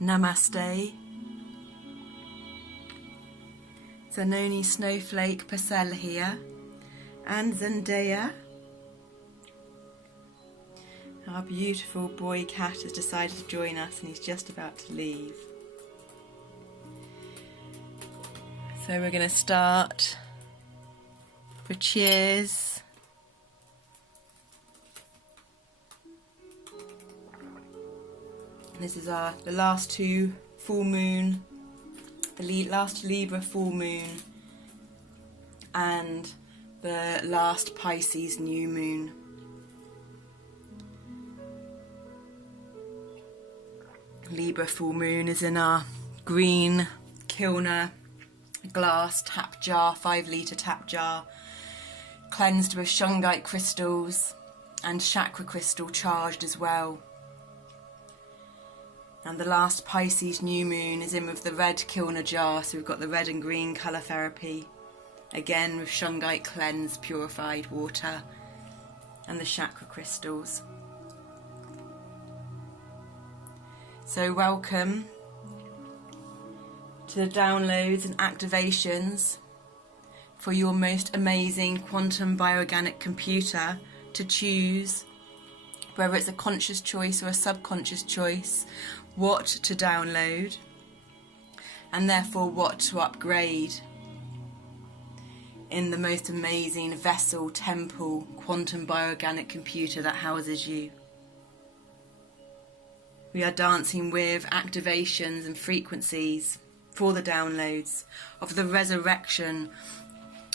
Namaste. Zanoni Snowflake Purcell here, and Zendaya. Our beautiful boy cat has decided to join us and he's just about to leave. So we're going to start for cheers. This is the last two full moon, the last Libra full moon and the last Pisces new moon. Libra full moon is in our green Kilner glass tap jar, 5 litre tap jar, cleansed with shungite crystals and chakra crystal charged as well. And the last Pisces new moon is in with the red Kilner jar, so we've got the red and green colour therapy, again with shungite cleansed purified water and the chakra crystals. So welcome to the downloads and activations for your most amazing quantum bioorganic computer to choose, whether it's a conscious choice or a subconscious choice, what to download and therefore what to upgrade in the most amazing vessel, temple, quantum bioorganic computer that houses you. We are dancing with activations and frequencies for the downloads of the resurrection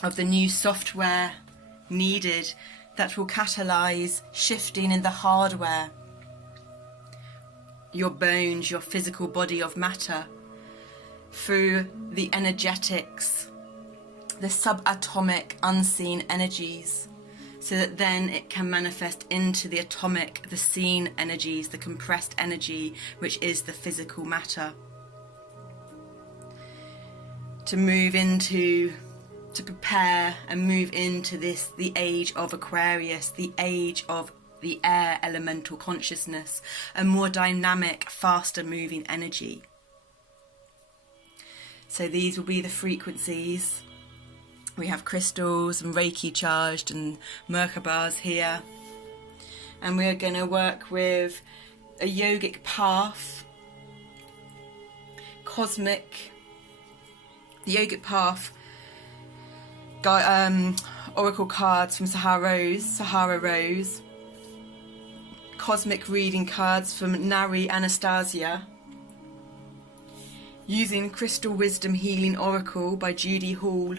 of the new software needed that will catalyse shifting in the hardware, your bones, your physical body of matter, through the energetics, the subatomic unseen energies, so that then it can manifest into the atomic, the seen energies, the compressed energy, which is the physical matter. To move into, to prepare and move into this, the age of Aquarius, the age of the air elemental consciousness, a more dynamic, faster moving energy. So these will be the frequencies. We have crystals and Reiki charged and Merkabahs here. And we're going to work with a yogic path, cosmic, the yogic path, oracle cards from Sahara Rose, cosmic reading cards from Nari Anastasia, using Crystal Wisdom Healing Oracle by Judy Hall,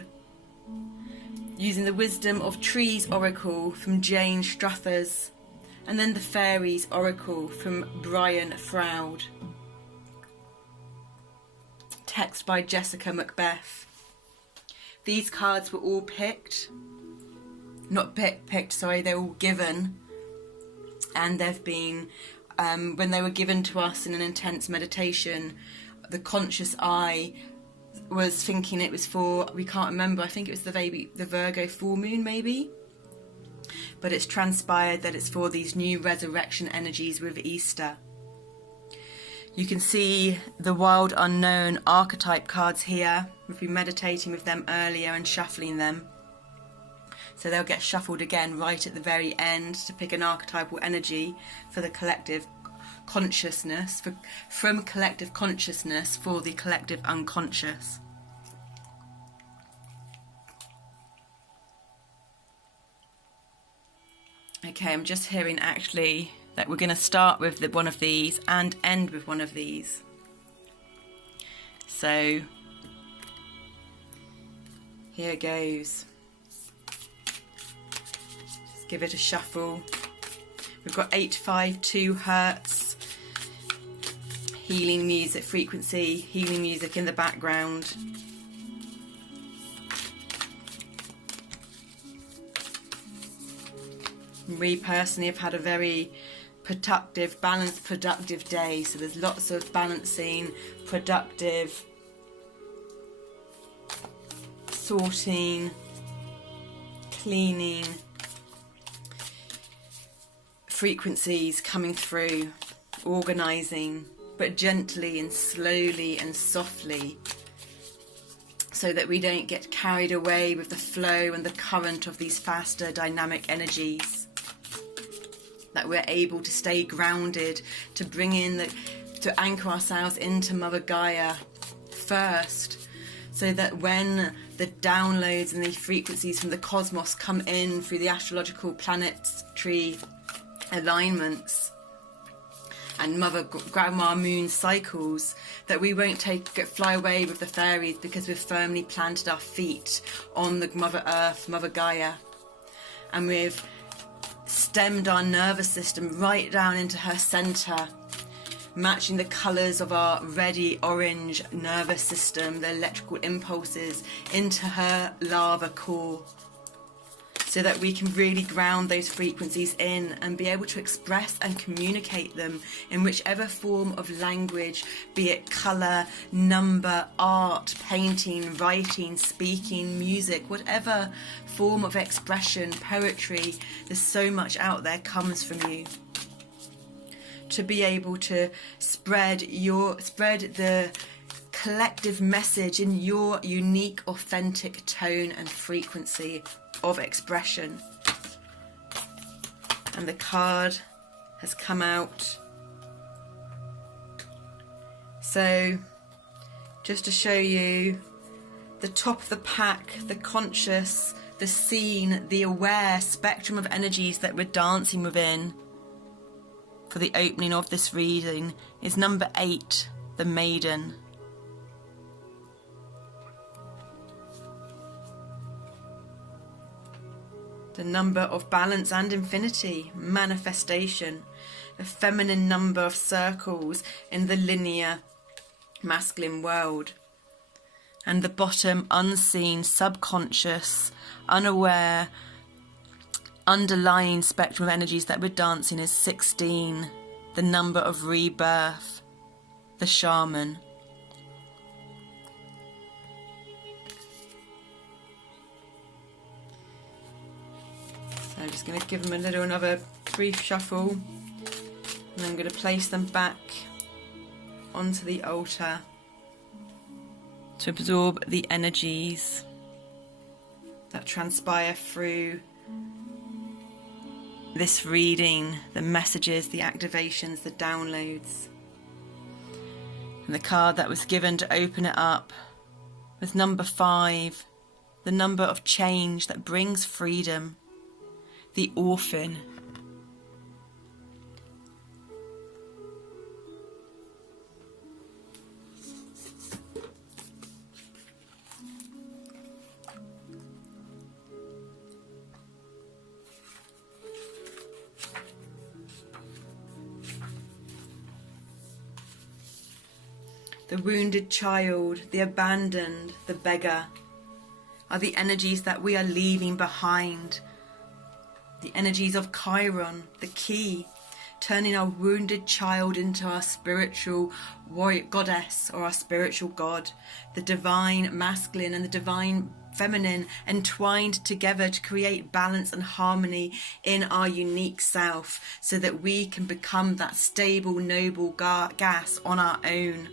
using the Wisdom of Trees Oracle from Jane Struthers, and then the Fairies Oracle from Brian Froud. Text by Jessica Macbeth. These cards were all picked, they were all given, and they've been, when they were given to us in an intense meditation, the conscious eye was thinking it was for, we can't remember, I think it was the Virgo full moon maybe, but it's transpired that it's for these new resurrection energies with Easter. You can see the Wild Unknown archetype cards here. We've been meditating with them earlier and shuffling them. So they'll get shuffled again right at the very end to pick an archetypal energy for the collective consciousness, from collective consciousness for the collective unconscious. Okay, I'm just hearing actually that we're going to start with one of these and end with one of these. So here goes. Just give it a shuffle. We've got 852 Hertz, healing music frequency, healing music in the background. We personally have had a very productive, balanced, productive day. So there's lots of balancing, productive, sorting, cleaning, frequencies coming through, organising, but gently and slowly and softly, so that we don't get carried away with the flow and the current of these faster dynamic energies, that we're able to stay grounded, to bring in to anchor ourselves into Mother Gaia first, so that when the downloads and the frequencies from the cosmos come in through the astrological planetary alignments and Mother Grandma Moon cycles, that we won't fly away with the fairies, because we've firmly planted our feet on the Mother Earth, Mother Gaia, and we've stemmed our nervous system right down into her centre, matching the colours of our reddy orange nervous system, the electrical impulses, into her lava core, so that we can really ground those frequencies in and be able to express and communicate them in whichever form of language, be it colour, number, art, painting, writing, speaking, music, whatever form of expression, poetry. There's so much out there comes from you. To be able to spread the collective message in your unique, authentic tone and frequency of expression. And the card has come out. So just to show you the top of the pack, the conscious, the seen, the aware spectrum of energies that we're dancing within for the opening of this reading is number 8, the Maiden. The number of balance and infinity, manifestation, the feminine number of circles in the linear masculine world. And the bottom, unseen, subconscious, unaware, underlying spectrum of energies that we're dancing is 16, the number of rebirth, the shaman. So I'm just going to give them another brief shuffle, and I'm going to place them back onto the altar to absorb the energies that transpire through this reading, the messages, the activations, the downloads. And the card that was given to open it up was number 5, the number of change that brings freedom, the orphan. The wounded child, the abandoned, the beggar are the energies that we are leaving behind. The energies of Chiron, the key, turning our wounded child into our spiritual warrior goddess or our spiritual god, the divine masculine and the divine feminine entwined together to create balance and harmony in our unique self, so that we can become that stable, noble gas on our own,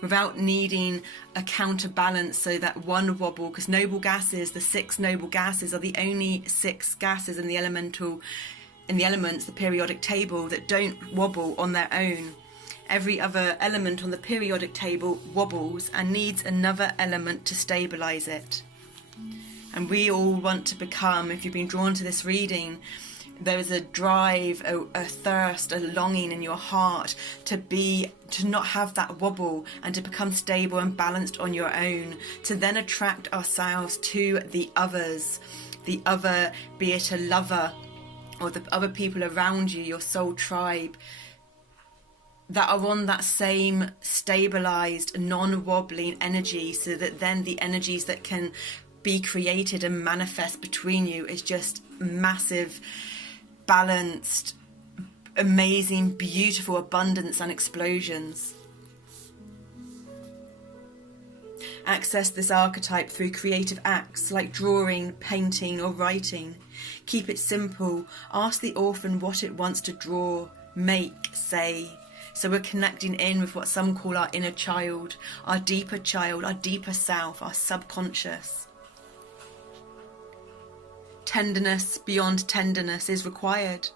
without needing a counterbalance, so that one wobble, because noble gases, the 6 noble gases, are the only 6 gases in the elements, the periodic table, that don't wobble on their own. Every other element on the periodic table wobbles and needs another element to stabilize it. And we all want to become, if you've been drawn to this reading, there is a drive, a thirst, a longing in your heart to not have that wobble and to become stable and balanced on your own, to then attract ourselves to the others, the other, be it a lover or the other people around you, your soul tribe, that are on that same stabilized, non-wobbling energy, so that then the energies that can be created and manifest between you is just massive, balanced, amazing, beautiful abundance and explosions. Access this archetype through creative acts like drawing, painting or writing. Keep it simple. Ask the orphan what it wants to draw, make, say. So we're connecting in with what some call our inner child, our deeper self, our subconscious. Tenderness beyond tenderness is required.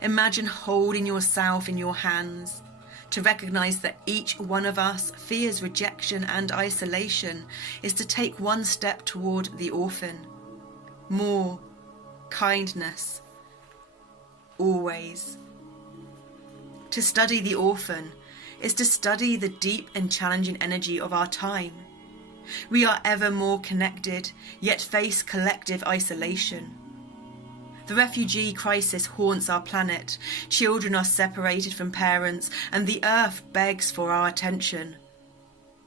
Imagine holding yourself in your hands, to recognize that each one of us fears rejection and isolation is to take one step toward the orphan. More kindness, always. To study the orphan is to study the deep and challenging energy of our time. We are ever more connected, yet face collective isolation. The refugee crisis haunts our planet. Children are separated from parents, and the earth begs for our attention.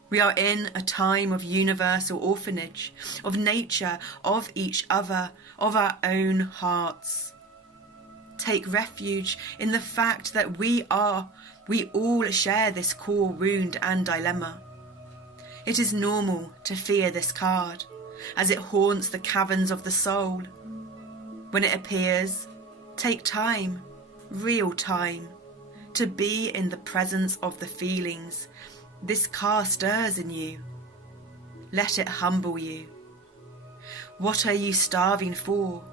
We are in a time of universal orphanage, of nature, of each other, of our own hearts. Take refuge in the fact that we all share this core wound and dilemma. It is normal to fear this card, as it haunts the caverns of the soul. When it appears, take time, real time, to be in the presence of the feelings this car stirs in you. Let it humble you. What are you starving for?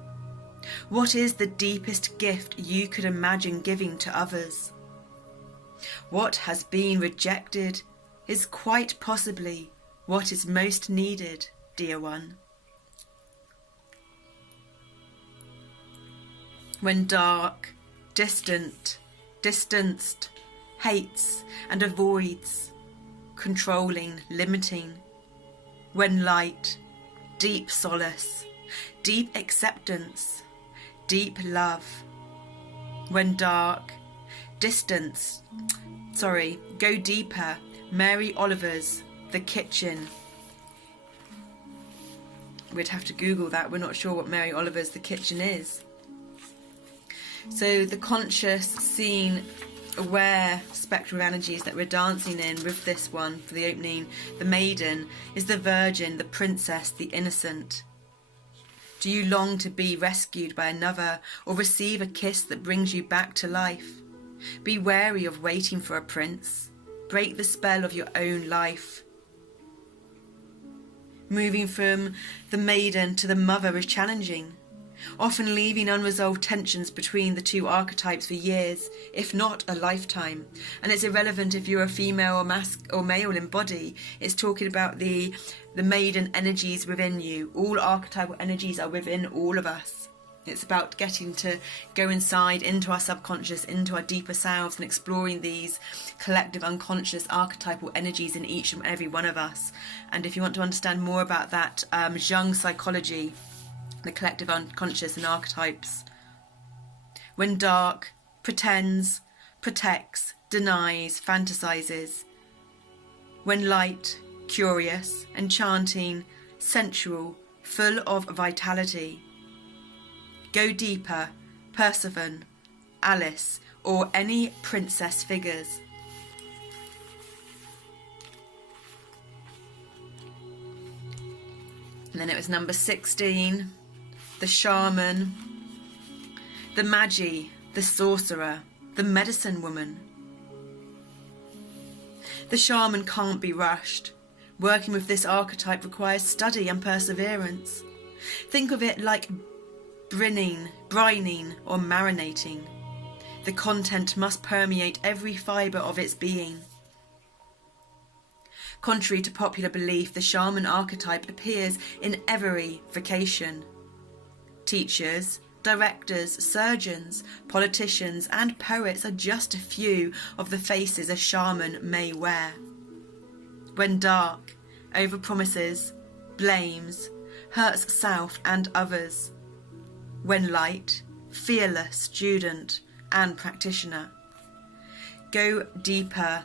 What is the deepest gift you could imagine giving to others? What has been rejected is quite possibly what is most needed, dear one. When dark, distanced, hates and avoids, controlling, limiting. When light, deep solace, deep acceptance, deep love. When dark, go deeper. Mary Oliver's The Kitchen. We'd have to Google that. We're not sure what Mary Oliver's The Kitchen is. So the conscious, seen, aware spectral energies that we're dancing in with this one for the opening, the maiden, is the virgin, the princess, the innocent. Do you long to be rescued by another or receive a kiss that brings you back to life? Be wary of waiting for a prince. Break the spell of your own life. Moving from the maiden to the mother is challenging, often leaving unresolved tensions between the two archetypes for years, if not a lifetime. And it's irrelevant if you're a female or male in body. It's talking about the maiden energies within you. All archetypal energies are within all of us. It's about getting to go inside, into our subconscious, into our deeper selves, and exploring these collective unconscious archetypal energies in each and every one of us. And if you want to understand more about that, Jung psychology, the collective unconscious and archetypes. When dark, pretends, protects, denies, fantasizes. When light, curious, enchanting, sensual, full of vitality. Go deeper, Persephone, Alice, or any princess figures. And then it was number 16, the shaman, the magi, the sorcerer, the medicine woman. The shaman can't be rushed. Working with this archetype requires study and perseverance. Think of it like brining, or marinating. The content must permeate every fibre of its being. Contrary to popular belief, the shaman archetype appears in every vocation. Teachers, directors, surgeons, politicians, and poets are just a few of the faces a shaman may wear. When dark, overpromises, blames, hurts self and others. When light, fearless student and practitioner. Go deeper,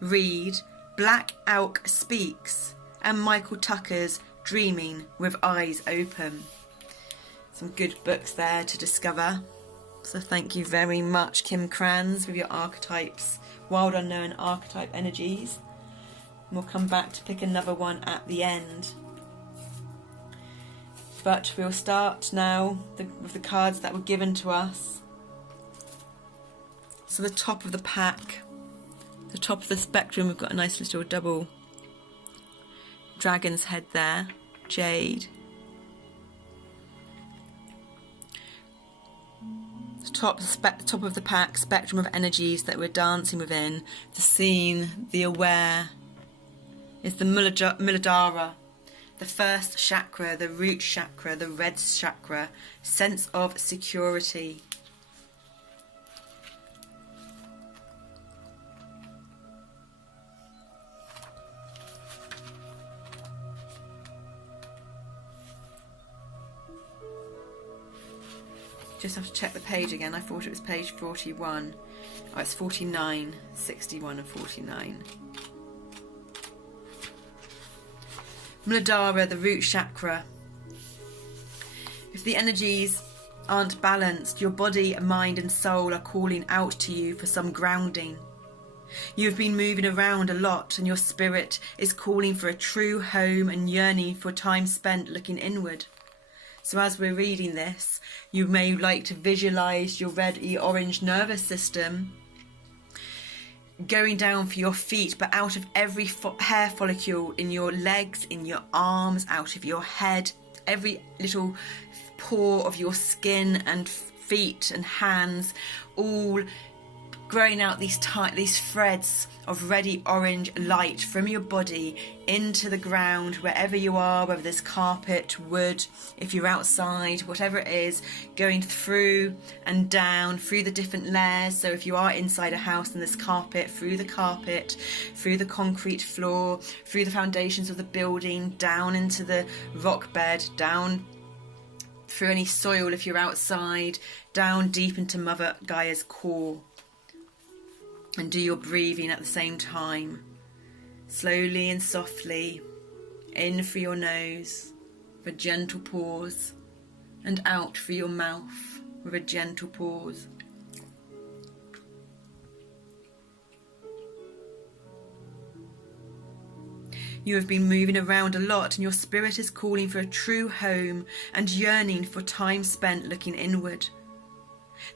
read Black Elk Speaks and Michael Tucker's Dreaming with Eyes Open. Some good books there to discover. So thank you very much, Kim Kranz, with your archetypes, wild unknown archetype energies. And we'll come back to pick another one at the end. But we'll start now with the cards that were given to us. So the top of the pack The top of the spectrum, we've got a nice little double dragon's head there, jade. The top of the pack, spectrum of energies that we're dancing within, the seen, the aware, is the Muladhara, the first chakra, the root chakra, the red chakra, sense of security. Just have to check the page again. I thought it was page 41. Oh, it's 49, 61 and 49. Muladhara, the root chakra. If the energies aren't balanced, your body, mind and soul are calling out to you for some grounding. You have been moving around a lot and your spirit is calling for a true home and yearning for time spent looking inward. So as we're reading this, you may like to visualise your red-orange nervous system going down for your feet, but out of every hair follicle in your legs, in your arms, out of your head, every little pore of your skin and feet and hands, all growing out these threads of reddy orange light from your body into the ground, wherever you are, whether there's carpet, wood, if you're outside, whatever it is, going through and down through the different layers. So if you are inside a house and there's carpet, through the concrete floor, through the foundations of the building, down into the rock bed, down through any soil if you're outside, down deep into Mother Gaia's core. And do your breathing at the same time, slowly and softly, in through your nose with a gentle pause, and out through your mouth with a gentle pause. You have been moving around a lot and your spirit is calling for a true home and yearning for time spent looking inward.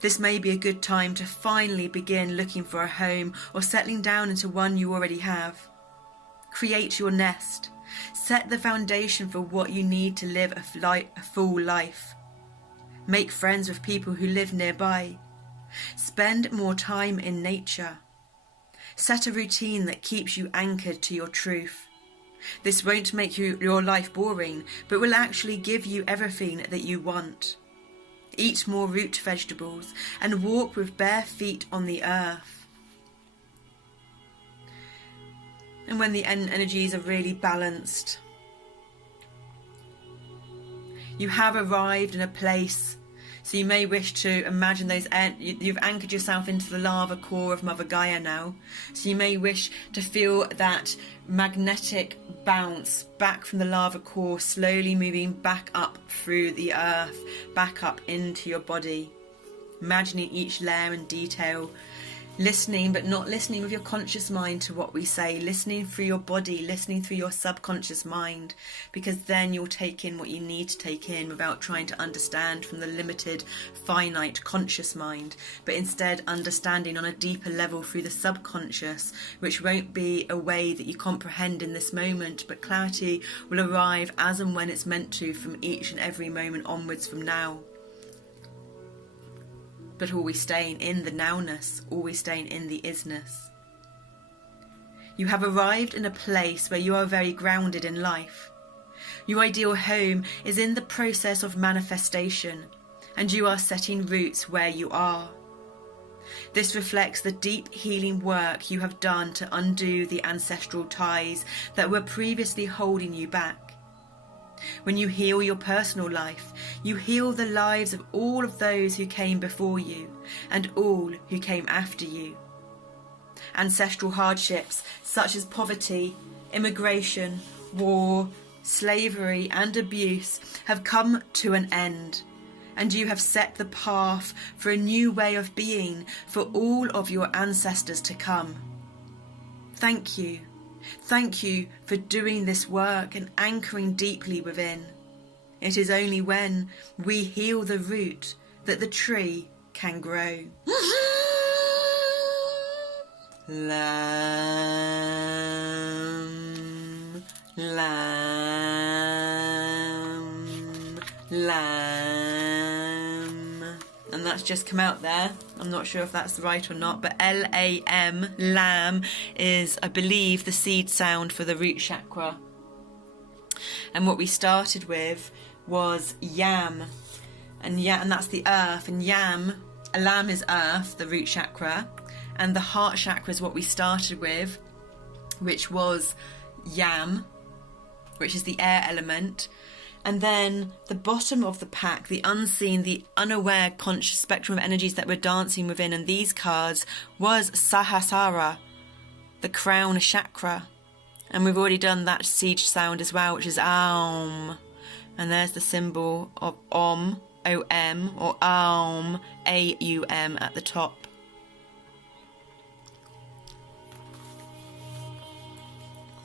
This may be a good time to finally begin looking for a home or settling down into one you already have. Create your nest. Set the foundation for what you need to live a full life. Make friends with people who live nearby. Spend more time in nature. Set a routine that keeps you anchored to your truth. This won't make your life boring, but will actually give you everything that you want. Eat more root vegetables and walk with bare feet on the earth. And when the energies are really balanced, you have arrived in a place. So you may wish to imagine you've anchored yourself into the lava core of Mother Gaia now. So you may wish to feel that magnetic bounce back from the lava core, slowly moving back up through the earth, back up into your body. Imagining each layer and detail. Listening, but not listening with your conscious mind to what we say. Listening through your body, listening through your subconscious mind, because then you'll take in what you need to take in without trying to understand from the limited, finite conscious mind, but instead understanding on a deeper level through the subconscious, which won't be a way that you comprehend in this moment, but clarity will arrive as and when it's meant to from each and every moment onwards from now. But always staying in the nowness, always staying in the isness. You have arrived in a place where you are very grounded in life. Your ideal home is in the process of manifestation, and you are setting roots where you are. This reflects the deep healing work you have done to undo the ancestral ties that were previously holding you back. When you heal your personal life, you heal the lives of all of those who came before you and all who came after you. Ancestral hardships such as poverty, immigration, war, slavery and abuse have come to an end, and you have set the path for a new way of being for all of your ancestors to come. Thank you. Thank you for doing this work and anchoring deeply within. It is only when we heal the root that the tree can grow. Lam, lam, lam. And that's just come out there. I'm not sure if that's right or not, but L-A-M, lam, is, I believe, the seed sound for the root chakra. And what we started with was yam, and that's the earth, and lam is earth, the root chakra, and the heart chakra is what we started with, which was yam, which is the air element. And then the bottom of the pack, the unseen, the unaware conscious spectrum of energies that we're dancing within, and these cards, was Sahasrara, the crown chakra. And we've already done that seed sound as well, which is Aum. And there's the symbol of Om, O-M, or Aum, A-U-M at the top.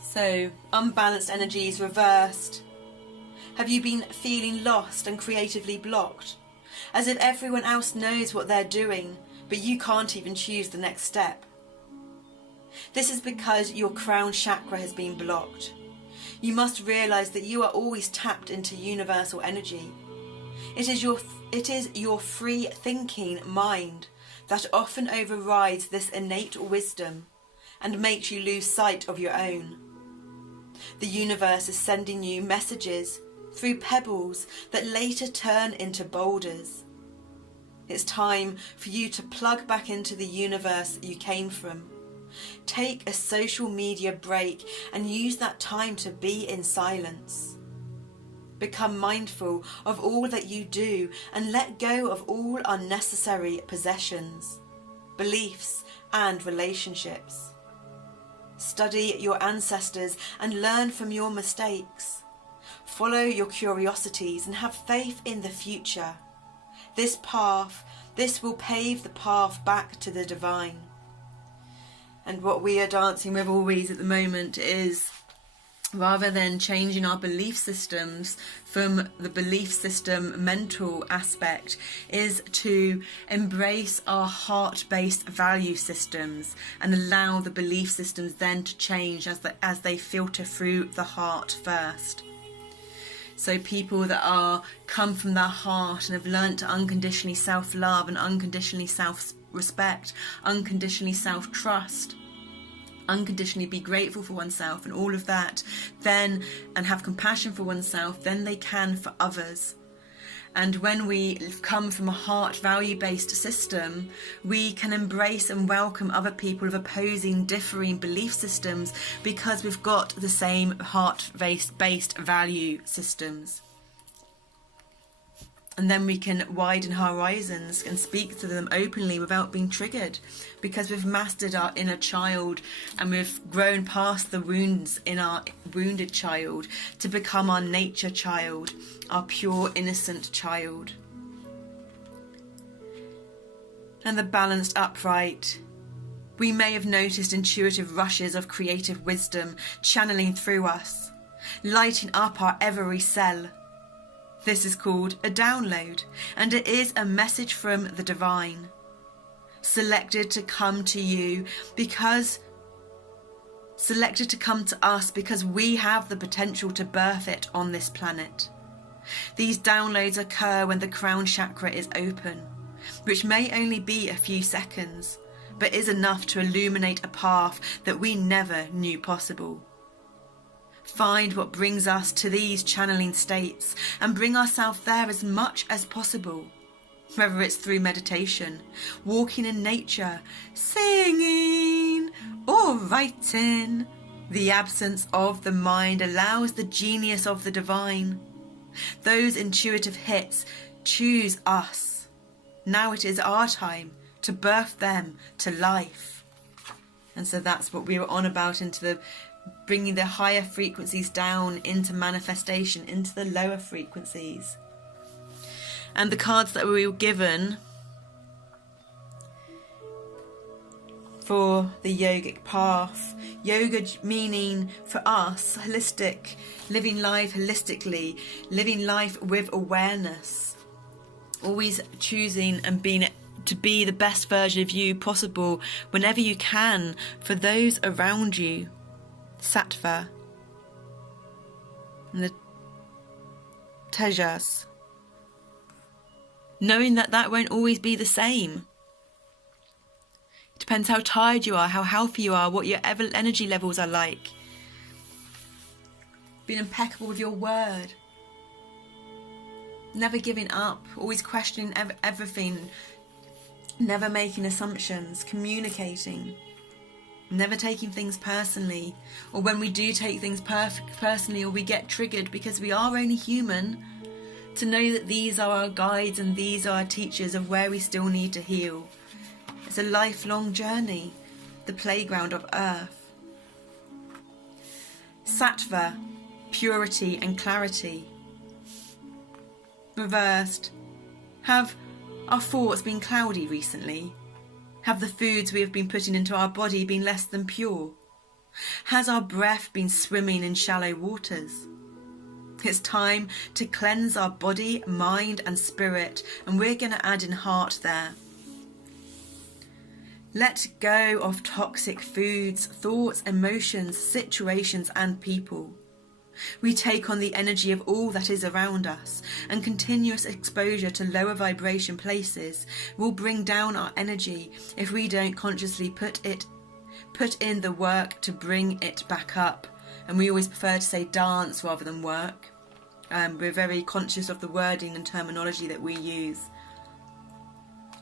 So, unbalanced energies reversed. Have you been feeling lost and creatively blocked? As if everyone else knows what they're doing, but you can't even choose the next step. This is because your crown chakra has been blocked. You must realise that you are always tapped into universal energy. It is your free thinking mind that often overrides this innate wisdom and makes you lose sight of your own. The universe is sending you messages through pebbles that later turn into boulders. It's time for you to plug back into the universe you came from. Take a social media break and use that time to be in silence. Become mindful of all that you do and let go of all unnecessary possessions, beliefs and relationships. Study your ancestors and learn from your mistakes. Follow your curiosities and have faith in the future. This will pave the path back to the divine. And what we are dancing with always at the moment is, rather than changing our belief systems from the belief system mental aspect, is to embrace our heart-based value systems and allow the belief systems then to change as they filter through the heart first. So people that come from their heart and have learnt to unconditionally self-love and unconditionally self-respect, unconditionally self-trust, unconditionally be grateful for oneself and all of that, then, and have compassion for oneself, then they can for others. And when we come from a heart value-based system, we can embrace and welcome other people of opposing, differing belief systems because we've got the same heart-based value systems. And then we can widen horizons and speak to them openly without being triggered, because we've mastered our inner child and we've grown past the wounds in our wounded child to become our nature child, our pure innocent child. And the balanced upright. We may have noticed intuitive rushes of creative wisdom channeling through us, lighting up our every cell. This is called a download, and it is a message from the divine, selected to come to us because we have the potential to birth it on this planet. These downloads occur when the crown chakra is open, which may only be a few seconds, but is enough to illuminate a path that we never knew possible. Find what brings us to these channeling states and bring ourselves there as much as possible, whether it's through meditation, walking in nature, singing, or writing. The absence of the mind allows the genius of the divine. Those intuitive hits choose us. Now it is our time to birth them to life. And so that's what we were on about, into the bringing the higher frequencies down into manifestation, into the lower frequencies. And the cards that we were given for the yogic path, yoga meaning for us holistic, living life holistically, living life with awareness, always choosing and being to be the best version of you possible whenever you can for those around you. Sattva and the Tejas. Knowing that that won't always be the same. It depends how tired you are, how healthy you are, what your energy levels are like. Being impeccable with your word. Never giving up, always questioning everything. Never making assumptions, communicating. Never taking things personally. Or when we do take things personally, or we get triggered because we are only human, to know that these are our guides and these are our teachers of where we still need to heal. It's a lifelong journey, the playground of earth. Sattva, purity and clarity. Reversed. Have our thoughts been cloudy recently? Have the foods we have been putting into our body been less than pure? Has our breath been swimming in shallow waters? It's time to cleanse our body, mind and spirit, and we're going to add in heart there. Let go of toxic foods, thoughts, emotions, situations and people. We take on the energy of all that is around us, and continuous exposure to lower vibration places will bring down our energy if we don't consciously put in the work to bring it back up. And we always prefer to say dance rather than work. We're very conscious of the wording and terminology that we use,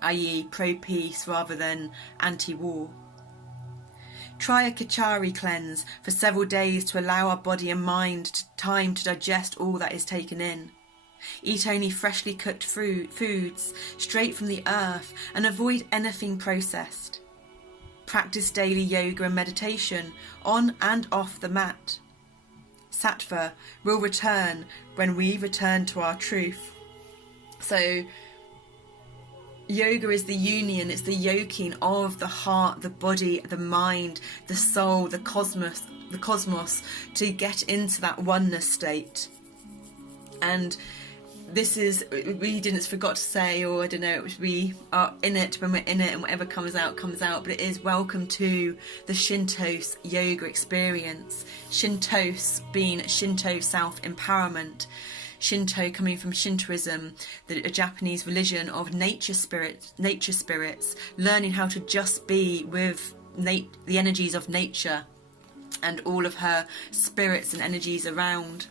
i.e. pro-peace rather than anti-war. Try a Kachari cleanse for several days to allow our body and mind time to digest all that is taken in. Eat only freshly cooked foods straight from the earth and avoid anything processed. Practice daily yoga and meditation on and off the mat. Sattva will return when we return to our truth. So yoga is the union, it's the yoking of the heart, the body, the mind, the soul, the cosmos to get into that oneness state. And this is, we didn't forgot to say, or I don't know, we are in it when we're in it, and whatever comes out, but it is welcome to the ShintoSE yoga experience. ShintoSE being Shinto self-empowerment. Shinto coming from Shintoism, a Japanese religion of nature spirits, learning how to just be with the energies of nature and all of her spirits and energies around.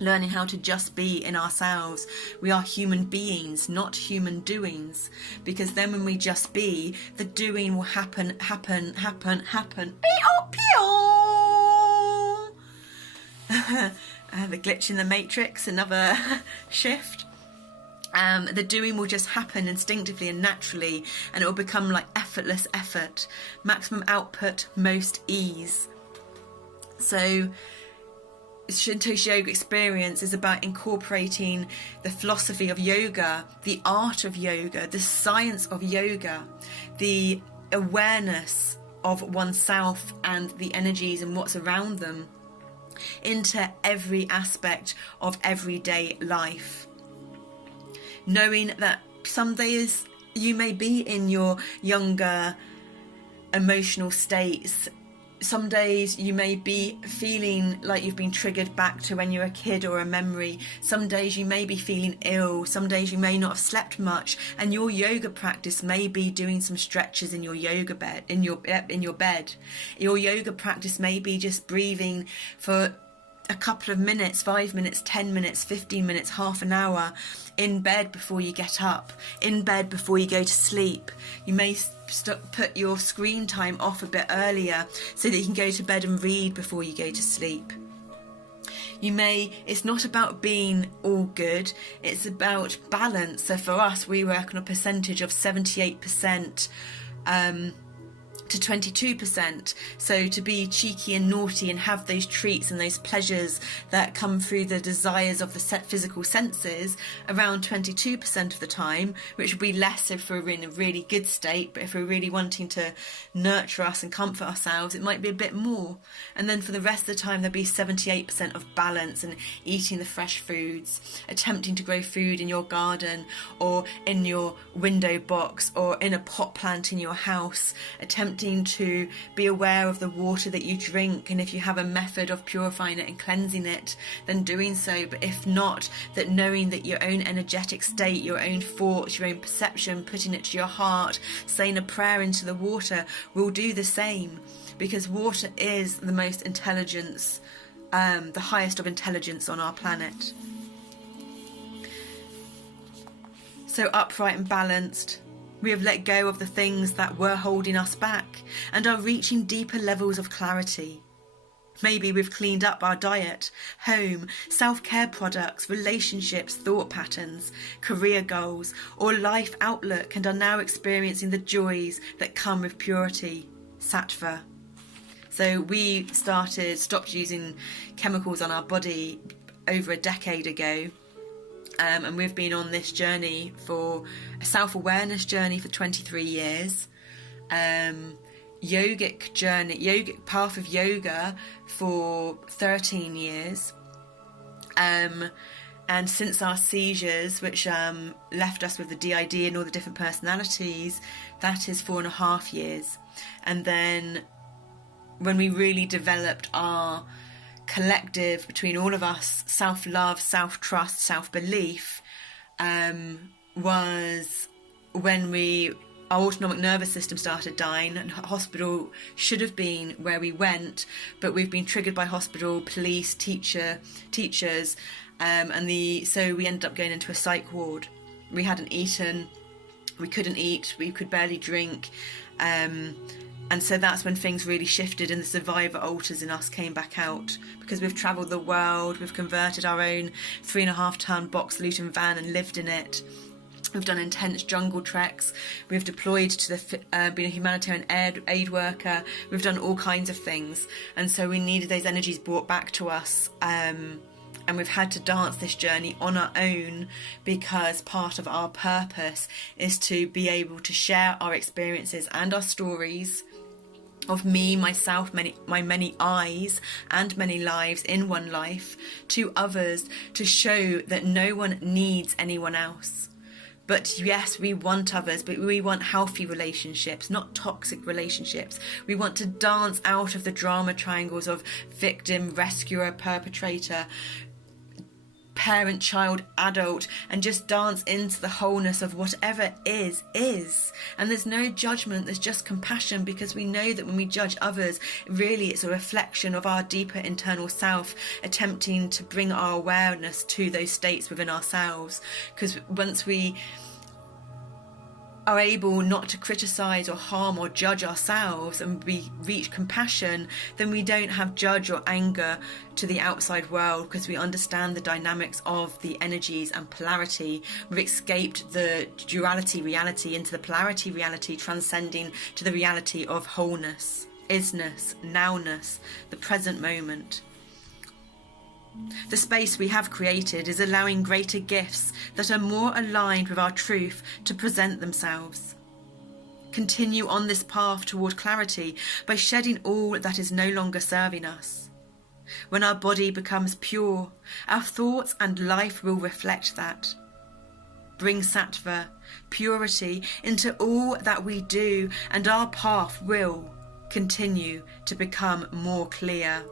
Learning how to just be in ourselves. We are human beings, not human doings. Because then when we just be, the doing will happen. The glitch in the matrix, another shift. The doing will just happen instinctively and naturally, and it will become like effortless effort. Maximum output, most ease. So ShintoSE yoga experience is about incorporating the philosophy of yoga, the art of yoga, the science of yoga, the awareness of oneself and the energies and what's around them into every aspect of everyday life. Knowing that some days you may be in your younger emotional states. Some days you may be feeling like you've been triggered back to when you were a kid or a memory. Some days you may be feeling ill. Some days you may not have slept much, and your yoga practice may be doing some stretches in your yoga bed, in your bed. Your yoga practice may be just breathing for a couple of minutes, 5 minutes, 10 minutes, 15 minutes, half an hour, in bed before you get up, in bed before you go to sleep. You may put your screen time off a bit earlier so that you can go to bed and read before you go to sleep. It's not about being all good, it's about balance. So for us, we work on a percentage of 78% to 22%. So to be cheeky and naughty and have those treats and those pleasures that come through the desires of the physical senses around 22% of the time, which would be less if we're in a really good state, but if we're really wanting to nurture us and comfort ourselves, it might be a bit more. And then for the rest of the time, there'll be 78% of balance and eating the fresh foods, attempting to grow food in your garden or in your window box or in a pot plant in your house, attempting to be aware of the water that you drink, and if you have a method of purifying it and cleansing it, then doing so. But if not, that knowing that your own energetic state, your own thoughts, your own perception, putting it to your heart, saying a prayer into the water will do the same, because water is the most intelligence, the highest of intelligence on our planet. So upright and balanced, we have let go of the things that were holding us back and are reaching deeper levels of clarity. Maybe we've cleaned up our diet, home, self-care products, relationships, thought patterns, career goals, or life outlook, and are now experiencing the joys that come with purity, sattva. So we stopped using chemicals on our body over a decade ago. And we've been on this journey for a self-awareness journey for 23 years, yogic path of yoga for 13 years, and since our seizures, which left us with the DID and all the different personalities, that is 4.5 years. And then when we really developed our collective, between all of us, self-love, self-trust, self-belief, was when our autonomic nervous system started dying, and hospital should have been where we went, but we've been triggered by hospital, police, teachers, so we ended up going into a psych ward. We hadn't eaten, we couldn't eat, we could barely drink, and so that's when things really shifted and the survivor alters in us came back out, because we've travelled the world, we've converted our own 3.5-ton box Luton van and lived in it. We've done intense jungle treks, we've deployed to been a humanitarian aid worker, we've done all kinds of things, and so we needed those energies brought back to us, and we've had to dance this journey on our own, because part of our purpose is to be able to share our experiences and our stories of me, myself, my many eyes and many lives in one life to others, to show that no one needs anyone else. But yes, we want others, but we want healthy relationships, not toxic relationships. We want to dance out of the drama triangles of victim, rescuer, perpetrator, parent, child, adult, and just dance into the wholeness of whatever is. And there's no judgment, there's just compassion, because we know that when we judge others, really it's a reflection of our deeper internal self, attempting to bring our awareness to those states within ourselves. Because once we are able not to criticize or harm or judge ourselves, and we reach compassion, then we don't have judge or anger to the outside world, because we understand the dynamics of the energies and polarity. We've escaped the duality reality into the polarity reality, transcending to the reality of wholeness, isness, nowness, the present moment. The space we have created is allowing greater gifts that are more aligned with our truth to present themselves. Continue on this path toward clarity by shedding all that is no longer serving us. When our body becomes pure, our thoughts and life will reflect that. Bring sattva, purity, into all that we do, and our path will continue to become more clear.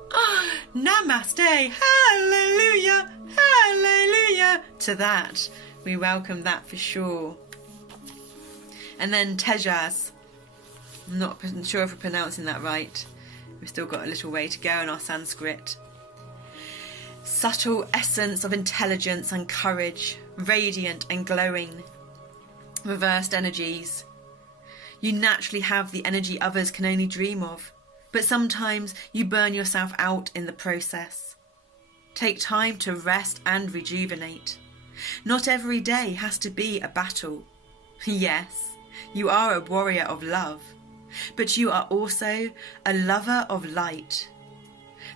Namaste, hallelujah, hallelujah. To that, we welcome that for sure. And then Tejas, I'm not sure if we're pronouncing that right. We've still got a little way to go in our Sanskrit. Subtle essence of intelligence and courage, radiant and glowing. Reversed energies. You naturally have the energy others can only dream of, but sometimes you burn yourself out in the process. Take time to rest and rejuvenate. Not every day has to be a battle. Yes, you are a warrior of love, but you are also a lover of light.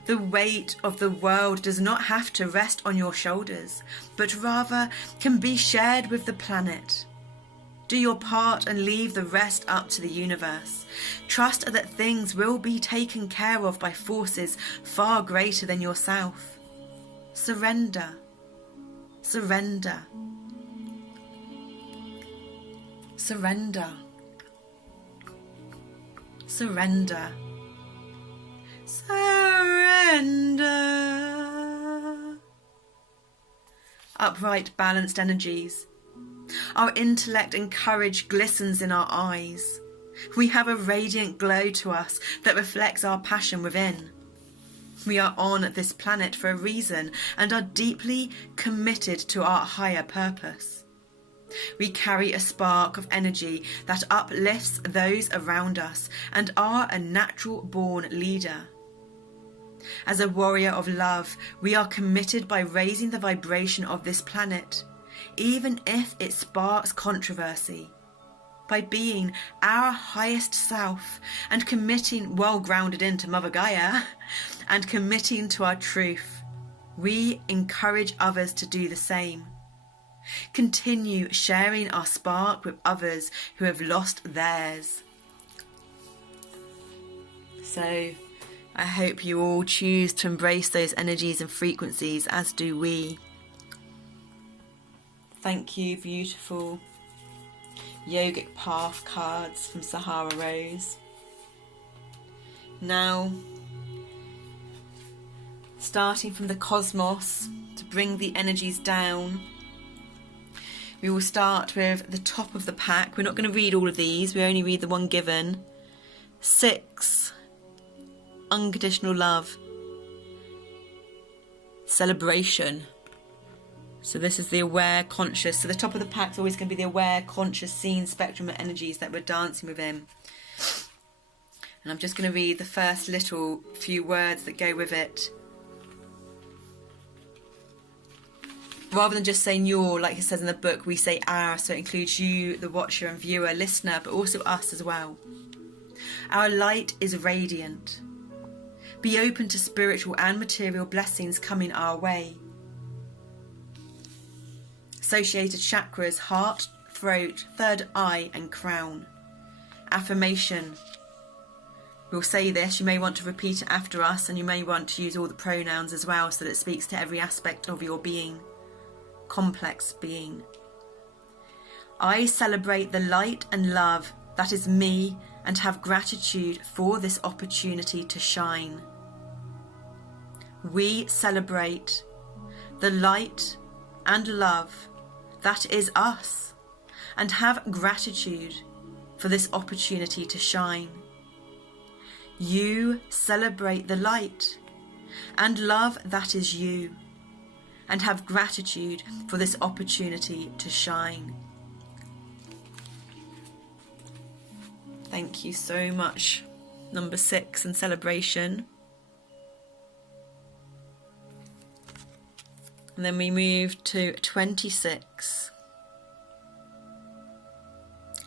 The weight of the world does not have to rest on your shoulders, but rather can be shared with the planet. Do your part and leave the rest up to the universe. Trust that things will be taken care of by forces far greater than yourself. Surrender. Surrender. Surrender. Surrender. Surrender. Upright, balanced energies. Our intellect and courage glistens in our eyes. We have a radiant glow to us that reflects our passion within. We are on this planet for a reason and are deeply committed to our higher purpose. We carry a spark of energy that uplifts those around us and are a natural-born leader. As a warrior of love, we are committed by raising the vibration of this planet, even if it sparks controversy. By being our highest self and committing, well grounded into Mother Gaia, and committing to our truth, we encourage others to do the same. Continue sharing our spark with others who have lost theirs. So, I hope you all choose to embrace those energies and frequencies, as do we. Thank you, beautiful yogic path cards from Sahara Rose. Now, starting from the cosmos to bring the energies down, we will start with the top of the pack. We're not going to read all of these, we only read the one given. 6, unconditional love. Celebration. So this is the aware, conscious. So the top of the pack is always going to be the aware, conscious, seen spectrum of energies that we're dancing within. And I'm just going to read the first little few words that go with it. Rather than just saying your, like it says in the book, we say our, so it includes you, the watcher and viewer, listener, but also us as well. Our light is radiant. Be open to spiritual and material blessings coming our way. Associated chakras, heart, throat, third eye and crown. Affirmation. We'll say this, you may want to repeat it after us, and you may want to use all the pronouns as well so that it speaks to every aspect of your being. Complex being. I celebrate the light and love that is me and have gratitude for this opportunity to shine. We celebrate the light and love that is us and have gratitude for this opportunity to shine. You celebrate the light and love that is you and have gratitude for this opportunity to shine. Thank you so much. Number 6 in celebration. And then we move to 26.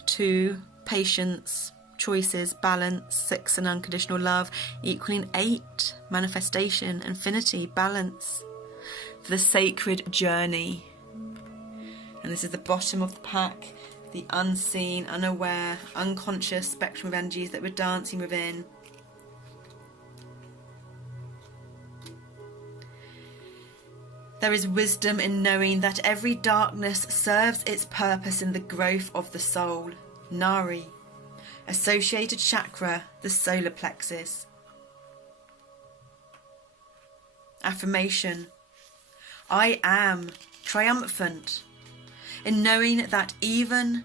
2, patience, choices, balance. 6, and unconditional love, equaling 8, manifestation, infinity, balance. For the sacred journey. And this is the bottom of the pack, the unseen, unaware, unconscious spectrum of energies that we're dancing within. There is wisdom in knowing that every darkness serves its purpose in the growth of the soul. Nari. Associated chakra, the solar plexus. Affirmation. I am triumphant in knowing that even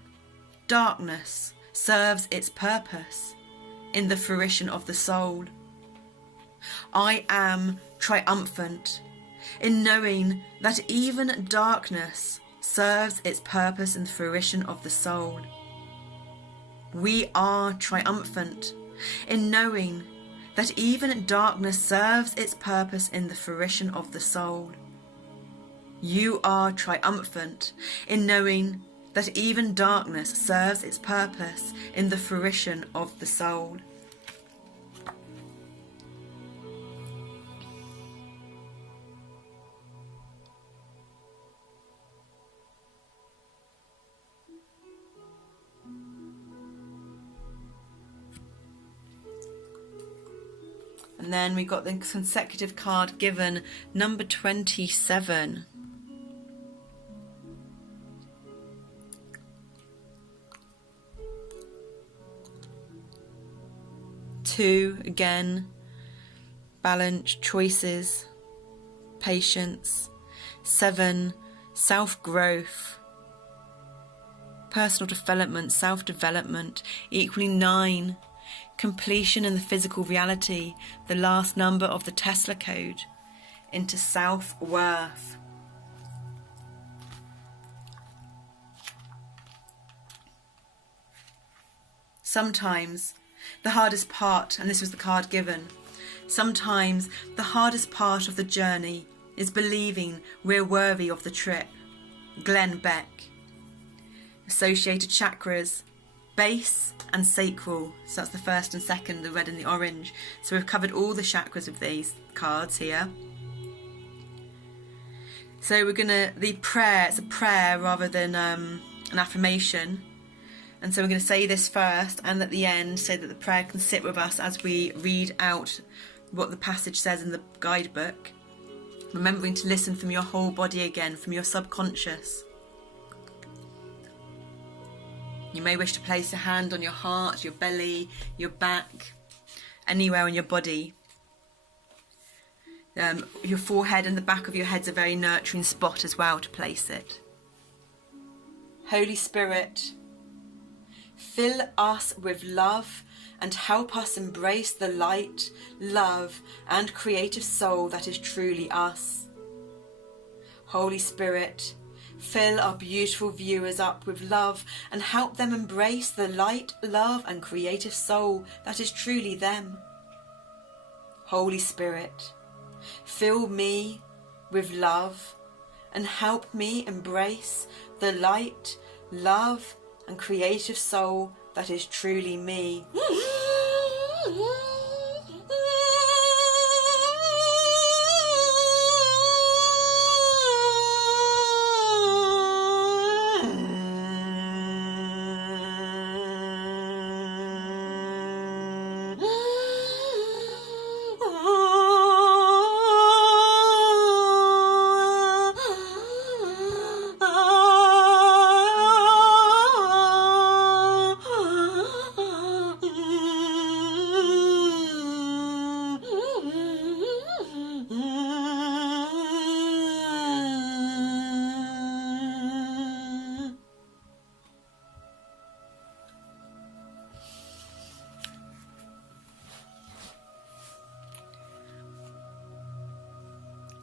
darkness serves its purpose in the fruition of the soul. I am triumphant in knowing that even darkness serves its purpose in the fruition of the soul. We are triumphant in knowing that even darkness serves its purpose in the fruition of the soul. You are triumphant in knowing that even darkness serves its purpose in the fruition of the soul. And then we got the consecutive card given, number 27. Two, again, balance, choices, patience. 7, self-growth, personal development, self-development. Equally 9, completion in the physical reality, the last number of the Tesla code, into self-worth. Sometimes the hardest part, and this was the card given, sometimes the hardest part of the journey is believing we're worthy of the trip. Glenn Beck. Associated chakras, base and sacral. So that's the first and second, the red and the orange. So we've covered all the chakras with these cards here. So we're the prayer, it's a prayer rather than an affirmation. And so we're going to say this first and at the end, so that the prayer can sit with us as we read out what the passage says in the guidebook. Remembering to listen from your whole body again, from your subconscious. You may wish to place your hand on your heart, your belly, your back, anywhere on your body. Your forehead and the back of your head's a very nurturing spot as well to place it. Holy Spirit, fill us with love and help us embrace the light, love and creative soul that is truly us. Holy Spirit, fill our beautiful viewers up with love and help them embrace the light, love and creative soul that is truly them. Holy Spirit, fill me with love and help me embrace the light, love and creative soul that is truly me.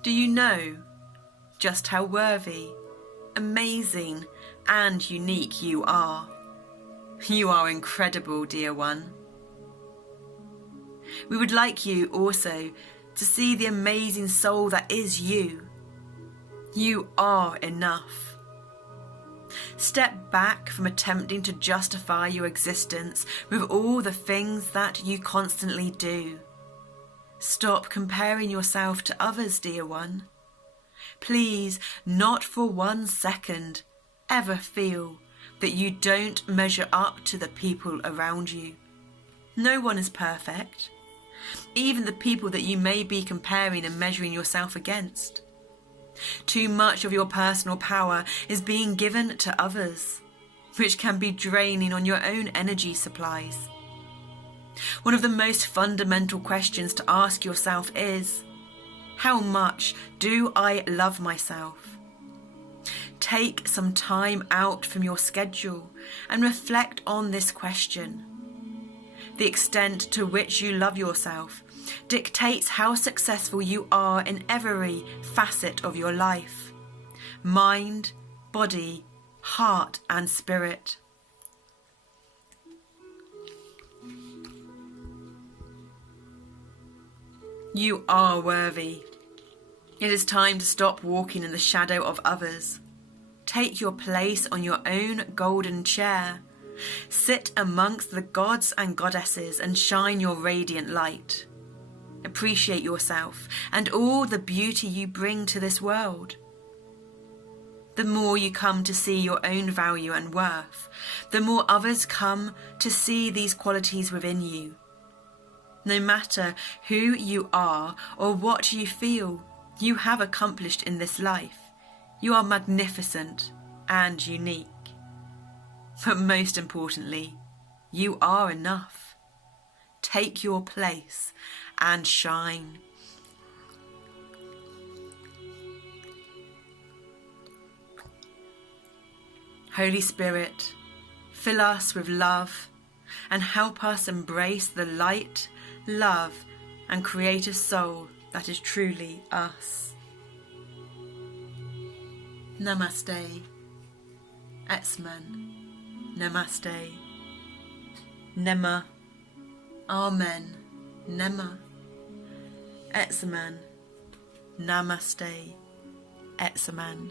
Do you know just how worthy, amazing and unique you are? You are incredible, dear one. We would like you also to see the amazing soul that is you. You are enough. Step back from attempting to justify your existence with all the things that you constantly do. Stop comparing yourself to others, dear one. Please, not for 1 second, ever feel that you don't measure up to the people around you. No one is perfect, even the people that you may be comparing and measuring yourself against. Too much of your personal power is being given to others, which can be draining on your own energy supplies. One of the most fundamental questions to ask yourself is, how much do I love myself? Take some time out from your schedule and reflect on this question. The extent to which you love yourself dictates how successful you are in every facet of your life: mind, body, heart and spirit. You are worthy. It is time to stop walking in the shadow of others, take your place on your own golden chair. Sit amongst the gods and goddesses and shine your radiant light. Appreciate yourself and all the beauty you bring to this world. The more you come to see your own value and worth, the more others come to see these qualities within you. No matter who you are or what you feel, you have accomplished in this life. You are magnificent and unique. But most importantly, you are enough. Take your place and shine. Holy Spirit, fill us with love and help us embrace the light, love, and creative soul that is truly us. Namaste. Etzman. Namaste. Nema. Amen. Nema. Etzman. Namaste. Etzman.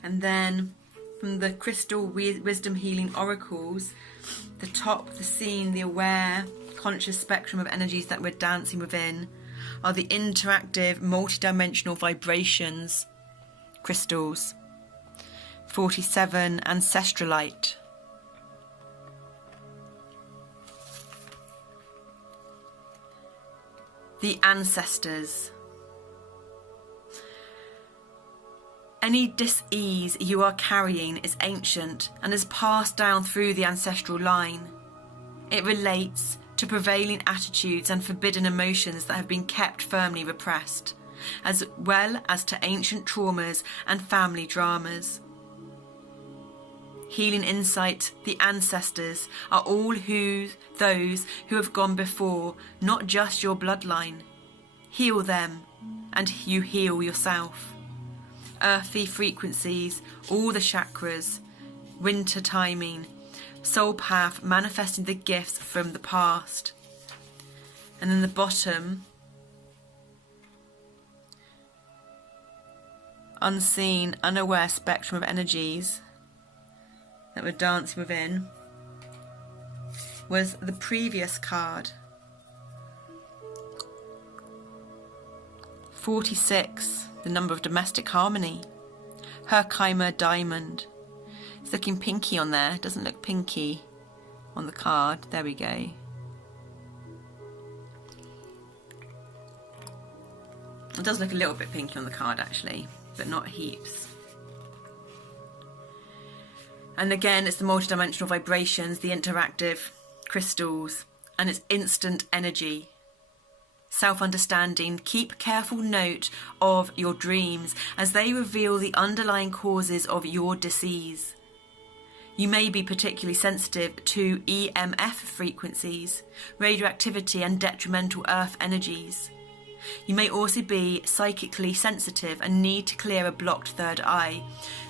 And then from the crystal wisdom healing oracles, the top, the seen, the aware, conscious spectrum of energies that we're dancing within are the interactive, multidimensional vibrations crystals. 47, Ancestralite. The ancestors. Any dis-ease you are carrying is ancient and is passed down through the ancestral line. It relates to prevailing attitudes and forbidden emotions that have been kept firmly repressed, as well as to ancient traumas and family dramas. Healing insight, the ancestors, are all those who have gone before, not just your bloodline. Heal them, and you heal yourself. Earthy frequencies, all the chakras, winter timing, soul path manifesting the gifts from the past. And then the bottom, unseen, unaware spectrum of energies that we're dancing within was the previous card. 46, the number of domestic harmony. Herkimer diamond. It's looking pinky on there. It doesn't look pinky on the card. There we go. It does look a little bit pinky on the card actually, but not heaps. And again, it's the multidimensional vibrations, the interactive crystals, and it's instant energy. Self-understanding, keep careful note of your dreams as they reveal the underlying causes of your disease. You may be particularly sensitive to EMF frequencies, radioactivity and detrimental earth energies. You may also be psychically sensitive and need to clear a blocked third eye.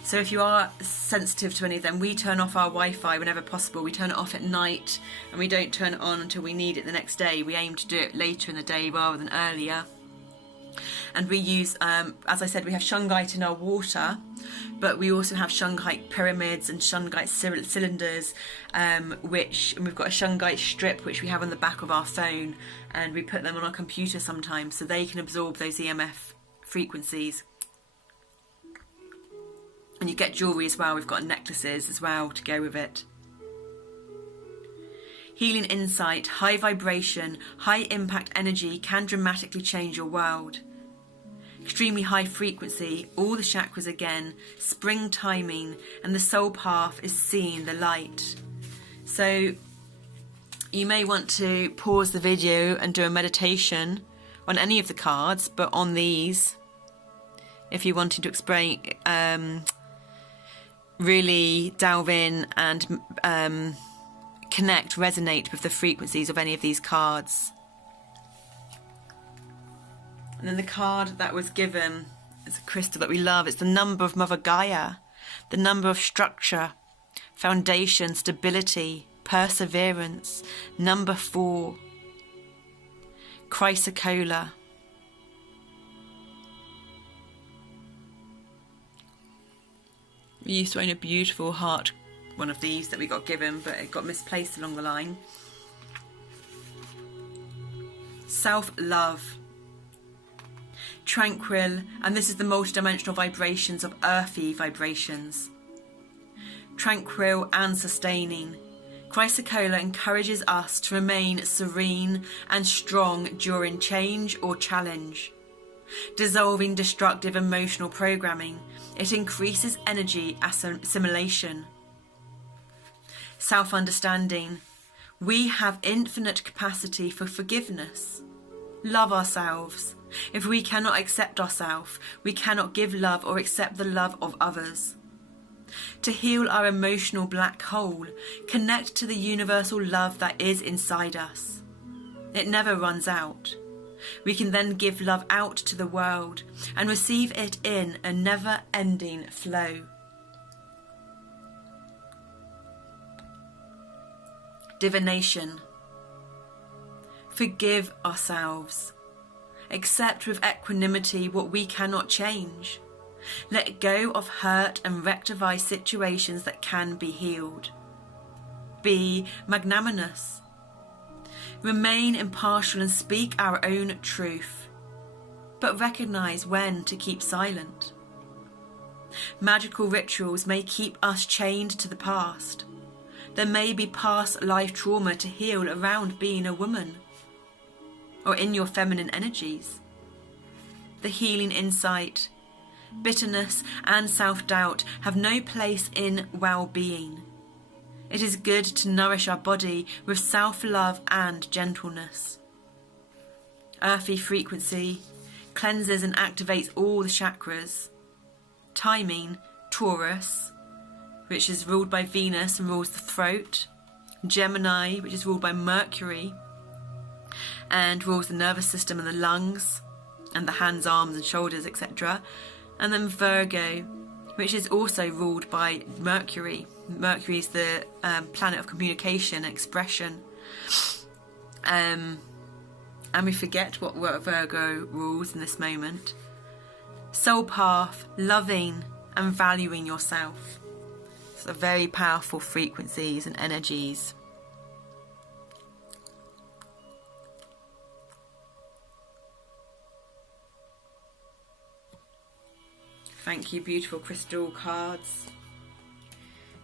So if you are sensitive to any of them, we turn off our Wi-Fi whenever possible. We turn it off at night and we don't turn it on until we need it the next day. We aim to do it later in the day rather than earlier. And we use, as I said, we have shungite in our water, but we also have shungite pyramids and shungite cylinders, and we've got a shungite strip which we have on the back of our phone, and we put them on our computer sometimes so they can absorb those EMF frequencies. And you get jewellery as well. We've got necklaces as well to go with it. Healing insight, high vibration, high impact energy can dramatically change your world. Extremely high frequency, all the chakras again, spring timing, and the soul path is seeing the light. So you may want to pause the video and do a meditation on any of the cards, but on these, if you're wanting to explain, really delve in and connect, resonate with the frequencies of any of these cards. And then the card that was given is a crystal that we love. It's the number of Mother Gaia, the number of structure, foundation, stability, perseverance. Number 4, Chrysocolla. We used to own a beautiful heart, one of these that we got given, but it got misplaced along the line. Self-love. Tranquil, and this is the multidimensional vibrations of earthy vibrations. Tranquil and sustaining. Chrysocolla encourages us to remain serene and strong during change or challenge. Dissolving destructive emotional programming, it increases energy assimilation. Self-understanding. We have infinite capacity for forgiveness. Love ourselves. If we cannot accept ourselves, we cannot give love or accept the love of others. To heal our emotional black hole, connect to the universal love that is inside us. It never runs out. We can then give love out to the world and receive it in a never-ending flow. Divination. Forgive ourselves. Accept with equanimity what we cannot change. Let go of hurt and rectify situations that can be healed. Be magnanimous. Remain impartial and speak our own truth, but recognize when to keep silent. Magical rituals may keep us chained to the past. There may be past life trauma to heal around being a woman, or in your feminine energies. The healing insight, bitterness and self-doubt have no place in well-being. It is good to nourish our body with self-love and gentleness. Earthy frequency cleanses and activates all the chakras. Timing, Taurus, which is ruled by Venus and rules the throat. Gemini, which is ruled by Mercury and rules the nervous system and the lungs and the hands, arms and shoulders, etc. And then Virgo, which is also ruled by Mercury. Mercury is the planet of communication, expression. And we forget what Virgo rules in this moment. Soul path, loving and valuing yourself. So very powerful frequencies and energies. Thank you, beautiful crystal cards.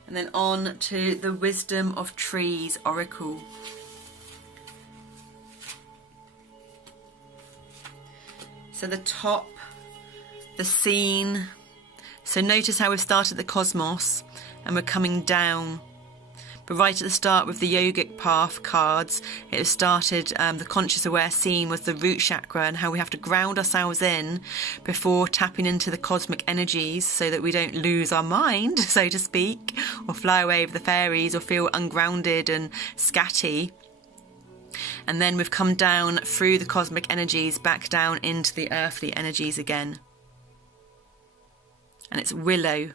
And then on to the Wisdom of Trees Oracle. So the top, the scene. So notice how we've started the cosmos and we're coming down. But right at the start with the yogic path cards, it was started, the conscious aware scene was the root chakra and how we have to ground ourselves in before tapping into the cosmic energies so that we don't lose our mind, so to speak, or fly away with the fairies or feel ungrounded and scatty. And then we've come down through the cosmic energies back down into the earthly energies again. And it's Willow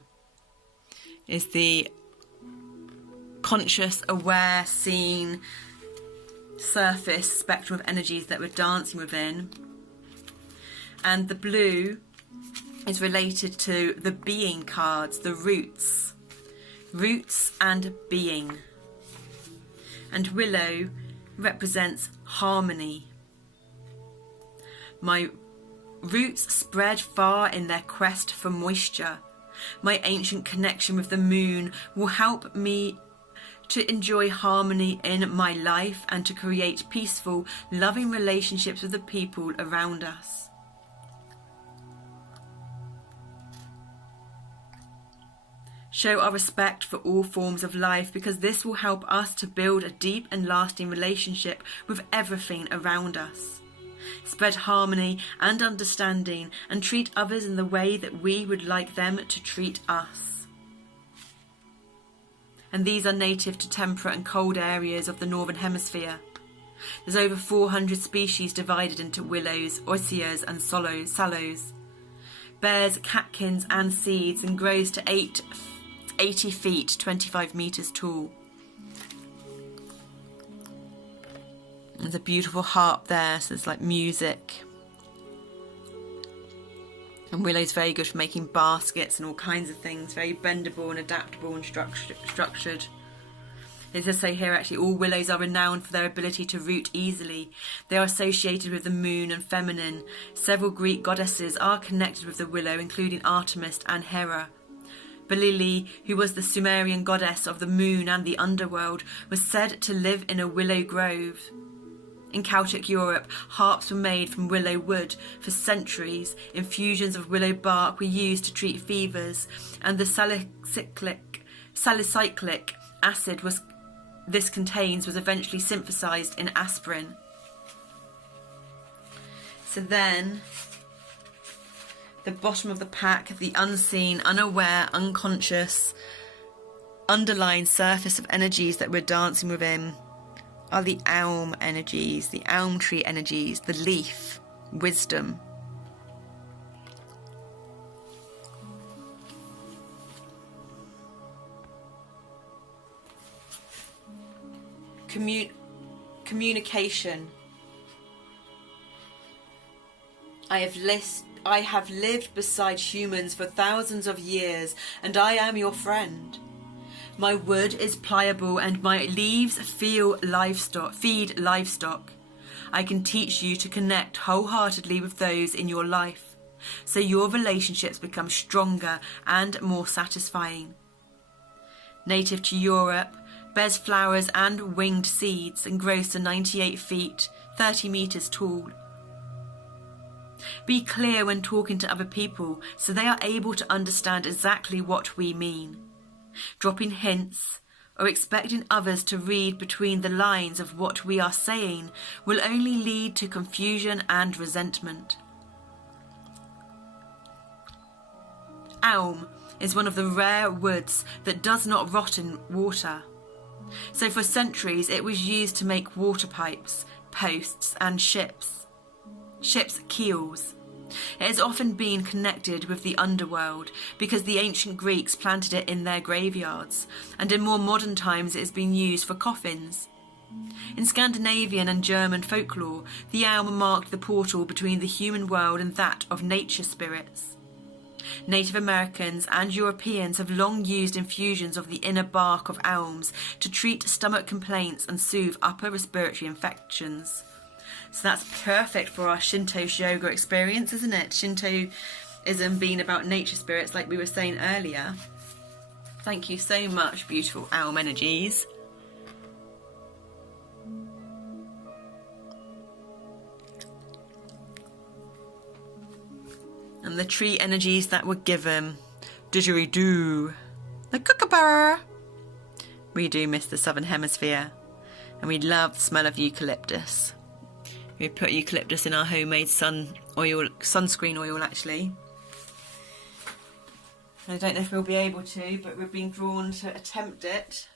is the conscious, aware, seen, surface spectrum of energies that we're dancing within. And the blue is related to the being cards, the roots. Roots and being. And Willow represents harmony. My roots spread far in their quest for moisture. My ancient connection with the moon will help me to enjoy harmony in my life and to create peaceful, loving relationships with the people around us. Show our respect for all forms of life because this will help us to build a deep and lasting relationship with everything around us. Spread harmony and understanding and treat others in the way that we would like them to treat us. and these are native to temperate and cold areas of the Northern Hemisphere. There's over 400 species divided into willows, osiers and sallows. Bears catkins and seeds and grows to 80 feet, 25 metres tall. There's a beautiful harp there, so there's like music. And willow's very good for making baskets and all kinds of things, very bendable and adaptable and structured. It does say here actually, all willows are renowned for their ability to root easily. They are associated with the moon and feminine. Several Greek goddesses are connected with the willow, including Artemis and Hera. Balili, who was the Sumerian goddess of the moon and the underworld, was said to live in a willow grove. In Celtic Europe, harps were made from willow wood for centuries. Infusions of willow bark were used to treat fevers, and the salicylic acid this contains was eventually synthesized in aspirin. So then, the bottom of the pack, the unseen, unaware, unconscious, underlying surface of energies that we're dancing within, are the elm energies, the elm tree energies, the leaf, wisdom. Communication. I have lived beside humans for thousands of years, and I am your friend. My wood is pliable and my leaves feed livestock. I can teach you to connect wholeheartedly with those in your life, so your relationships become stronger and more satisfying. Native to Europe, bears flowers and winged seeds and grows to 98 feet, 30 metres tall. Be clear when talking to other people so they are able to understand exactly what we mean. Dropping hints or expecting others to read between the lines of what we are saying will only lead to confusion and resentment. Elm is one of the rare woods that does not rot in water. So for centuries it was used to make water pipes, posts and ships' keels. It has often been connected with the underworld because the ancient Greeks planted it in their graveyards, and in more modern times it has been used for coffins. In Scandinavian and German folklore, the elm marked the portal between the human world and that of nature spirits. Native Americans and Europeans have long used infusions of the inner bark of elms to treat stomach complaints and soothe upper respiratory infections. So that's perfect for our Shinto yoga experience, isn't it? Shintoism being about nature spirits, like we were saying earlier. Thank you so much, beautiful elm energies. And the tree energies that were given. Didgeridoo. The kookaburra. We do miss the southern hemisphere. And we love the smell of eucalyptus. We put eucalyptus in our homemade sunscreen oil actually. I don't know if we'll be able to, but we've been drawn to attempt it.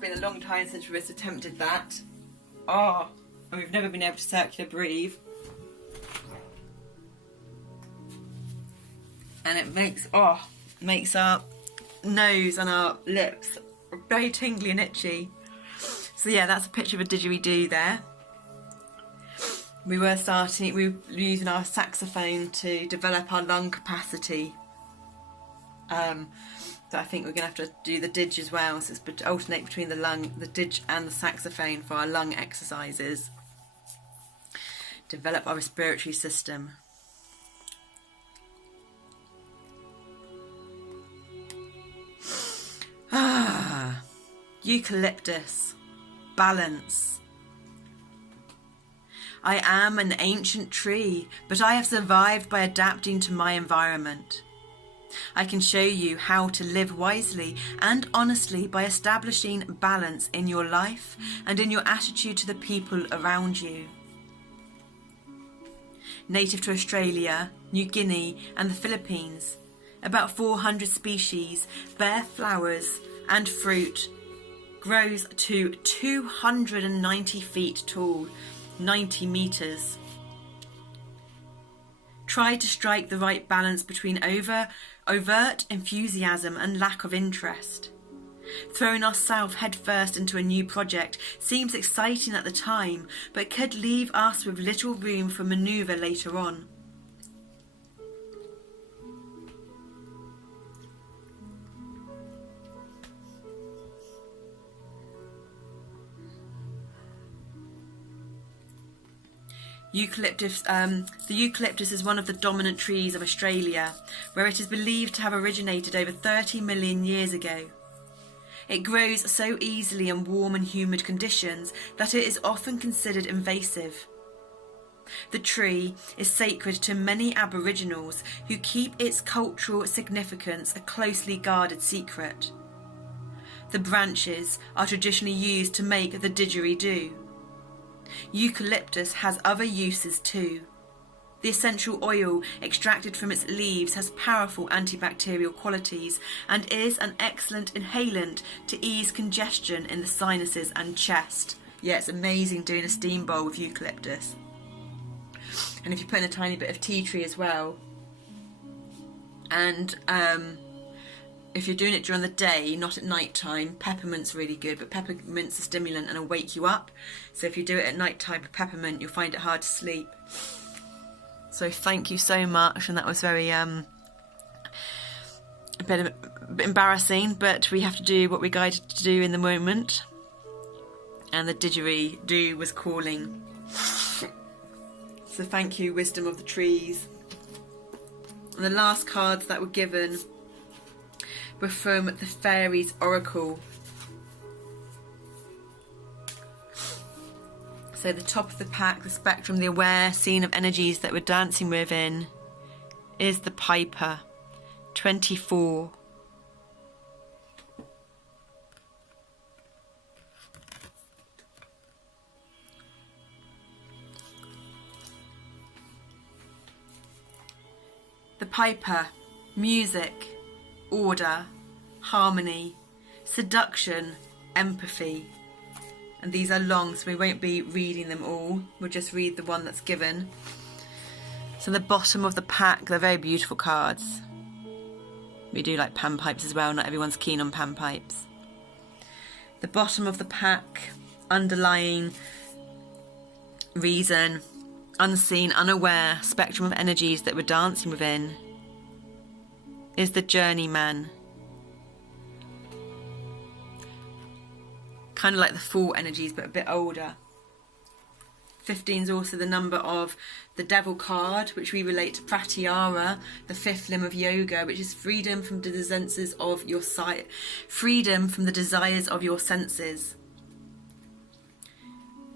Been a long time since we've attempted that. And we've never been able to circular breathe. And it makes our nose and our lips are very tingly and itchy. So yeah, that's a picture of a didgeridoo there. We were using our saxophone to develop our lung capacity. So I think we're going to have to do the didge as well. So it's alternate between the didge and the saxophone for our lung exercises. Develop our respiratory system. Eucalyptus. Balance. I am an ancient tree, but I have survived by adapting to my environment. I can show you how to live wisely and honestly by establishing balance in your life and in your attitude to the people around you. Native to Australia, New Guinea and the Philippines, about 400 species bear flowers and fruit, grows to 290 feet tall, 90 metres. Try to strike the right balance between overt enthusiasm and lack of interest. Throwing ourselves headfirst into a new project seems exciting at the time, but could leave us with little room for manoeuvre later on. The eucalyptus is one of the dominant trees of Australia, where it is believed to have originated over 30 million years ago. It grows so easily in warm and humid conditions that it is often considered invasive. The tree is sacred to many Aboriginals who keep its cultural significance a closely guarded secret. The branches are traditionally used to make the didgeridoo. Eucalyptus has other uses too. The essential oil extracted from its leaves has powerful antibacterial qualities and is an excellent inhalant to ease congestion in the sinuses and chest. Yeah, it's amazing doing a steam bowl with eucalyptus. And if you put in a tiny bit of tea tree as well, and if you're doing it during the day, not at night time, peppermint's really good, but peppermint's a stimulant and will wake you up. So if you do it at night time with peppermint, you'll find it hard to sleep. So thank you so much, and that was very a bit embarrassing, but we have to do what we're guided to do in the moment. And the didgeridoo was calling. So thank you, wisdom of the trees. And the last cards that were given were from the Fairies Oracle. So the top of the pack, the spectrum, the aware scene of energies that we're dancing within, is the Piper, 24. The Piper, music, order, harmony, seduction, empathy. And these are long, so we won't be reading them all. We'll just read the one that's given. So the bottom of the pack, they're very beautiful cards. We do like panpipes as well, not everyone's keen on panpipes. The bottom of the pack, underlying reason, unseen, unaware spectrum of energies that we're dancing within, is the journeyman. Kind of like the Fool energies, but a bit older. 15 is also the number of the Devil card, which we relate to Pratyahara, the fifth limb of yoga, which is freedom from the senses of your sight, freedom from the desires of your senses.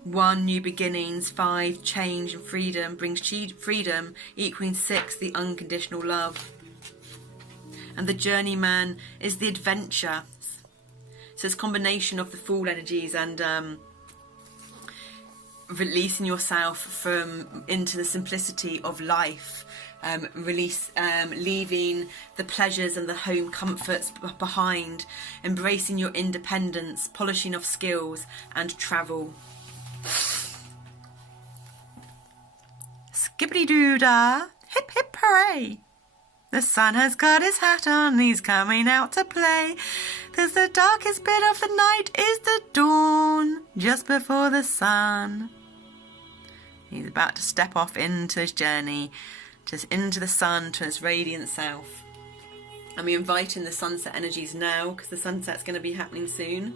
1, new beginnings. 5, change and freedom brings freedom, equaling 6, the unconditional love. And the journeyman is the adventure. So it's a combination of the Fool energies and releasing yourself from into the simplicity of life, leaving the pleasures and the home comforts behind, embracing your independence, polishing of skills and travel. Skippity-doo-dah, hip hip hooray. The sun has got his hat on, he's coming out to play. 'Cause the darkest bit of the night is the dawn, just before the sun. He's about to step off into his journey, just into the sun, to its radiant self. And we invite in the sunset energies now, because the sunset's going to be happening soon.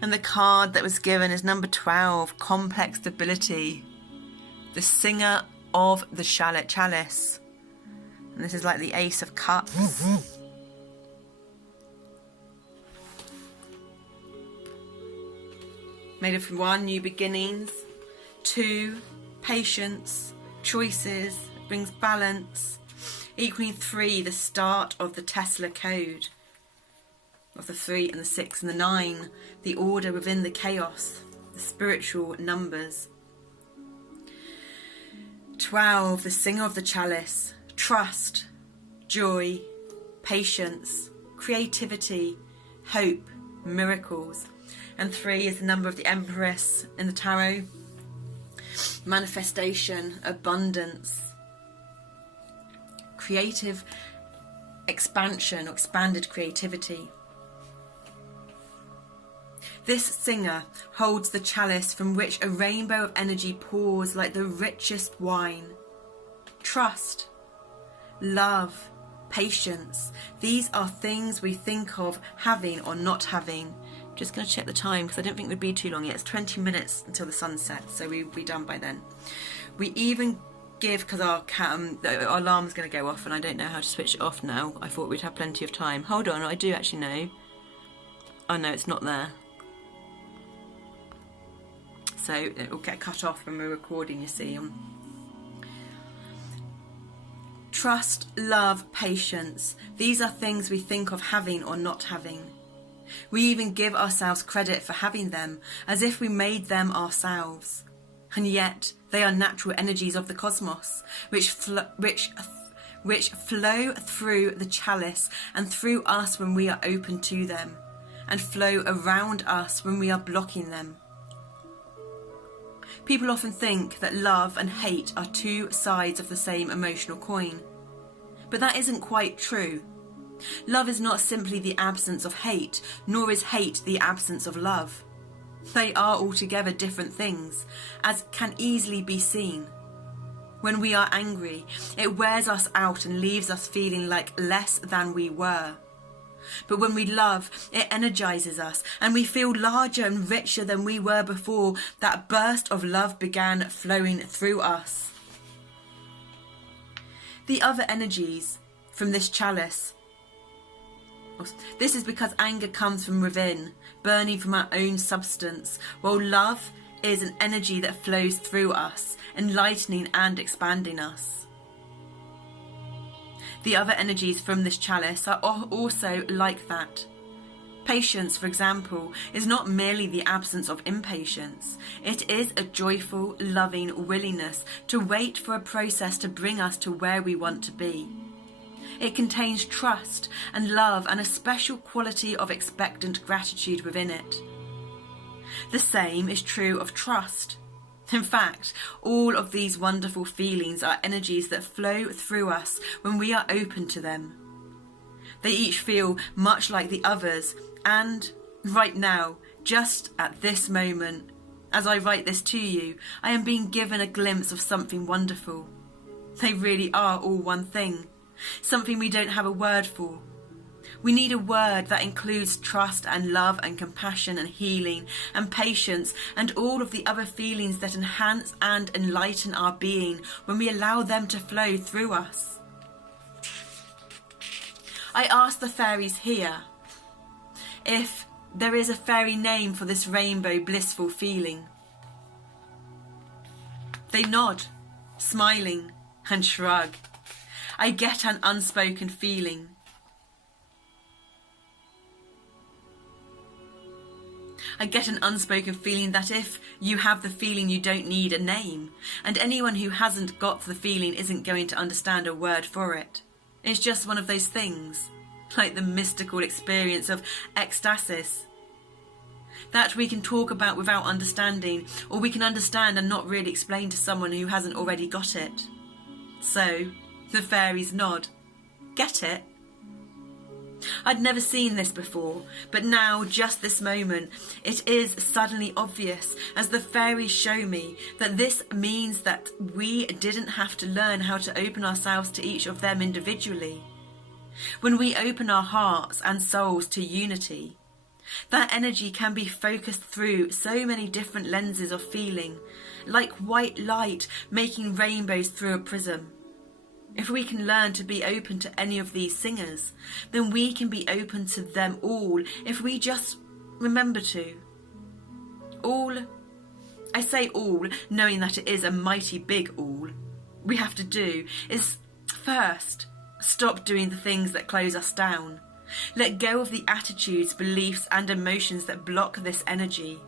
And the card that was given is number 12, Complex Stability. The singer of the chalice. And this is like the Ace of Cups. Made of 1, new beginnings. 2, patience, choices, brings balance. Equally 3, the start of the Tesla code. Of the 3 and the 6 and the 9, the order within the chaos, the spiritual numbers. 12, the singer of the chalice, trust, joy, patience, creativity, hope, miracles. And 3 is the number of the Empress in the tarot, manifestation, abundance, creative expansion or expanded creativity. This singer holds the chalice from which a rainbow of energy pours like the richest wine. Trust, love, patience. These are things we think of having or not having. Just going to check the time because I don't think we'd be too long yet. It's 20 minutes until the sun sets, so we'll be done by then. We even give, because our alarm's going to go off and I don't know how to switch it off now. I thought we'd have plenty of time. Hold on, I do actually know. Oh no, it's not there. So it will get cut off when we're recording, you see. Trust, love, patience. These are things we think of having or not having. We even give ourselves credit for having them, as if we made them ourselves. And yet, they are natural energies of the cosmos, which flow through the chalice and through us when we are open to them, and flow around us when we are blocking them. People often think that love and hate are 2 sides of the same emotional coin. But that isn't quite true. Love is not simply the absence of hate, nor is hate the absence of love. They are altogether different things, as can easily be seen. When we are angry, it wears us out and leaves us feeling like less than we were. But when we love, it energizes us, and we feel larger and richer than we were before that burst of love began flowing through us. The other energies from this chalice. This is because anger comes from within, burning from our own substance, while love is an energy that flows through us, enlightening and expanding us. The other energies from this chalice are also like that. Patience, for example, is not merely the absence of impatience. It is a joyful, loving willingness to wait for a process to bring us to where we want to be. It contains trust and love and a special quality of expectant gratitude within it. The same is true of trust. In fact, all of these wonderful feelings are energies that flow through us when we are open to them. They each feel much like the others, and right now, just at this moment, as I write this to you, I am being given a glimpse of something wonderful. They really are all one thing. Something we don't have a word for. We need a word that includes trust and love and compassion and healing and patience and all of the other feelings that enhance and enlighten our being when we allow them to flow through us. I asked the fairies here if there is a fairy name for this rainbow blissful feeling. They nod, smiling, and shrug. I get an unspoken feeling. I get an unspoken feeling that if you have the feeling, you don't need a name. And anyone who hasn't got the feeling isn't going to understand a word for it. It's just one of those things, like the mystical experience of ecstasis, that we can talk about without understanding, or we can understand and not really explain to someone who hasn't already got it. So, the fairies nod get it. I'd never seen this before, but now, just this moment, it is suddenly obvious as the fairies show me that this means that we didn't have to learn how to open ourselves to each of them individually. When we open our hearts and souls to unity, that energy can be focused through so many different lenses of feeling, like white light making rainbows through a prism. If we can learn to be open to any of these singers, then we can be open to them all if we just remember to. All, I say all, knowing that it is a mighty big all, we have to do is first, stop doing the things that close us down. Let go of the attitudes, beliefs and emotions that block this energy.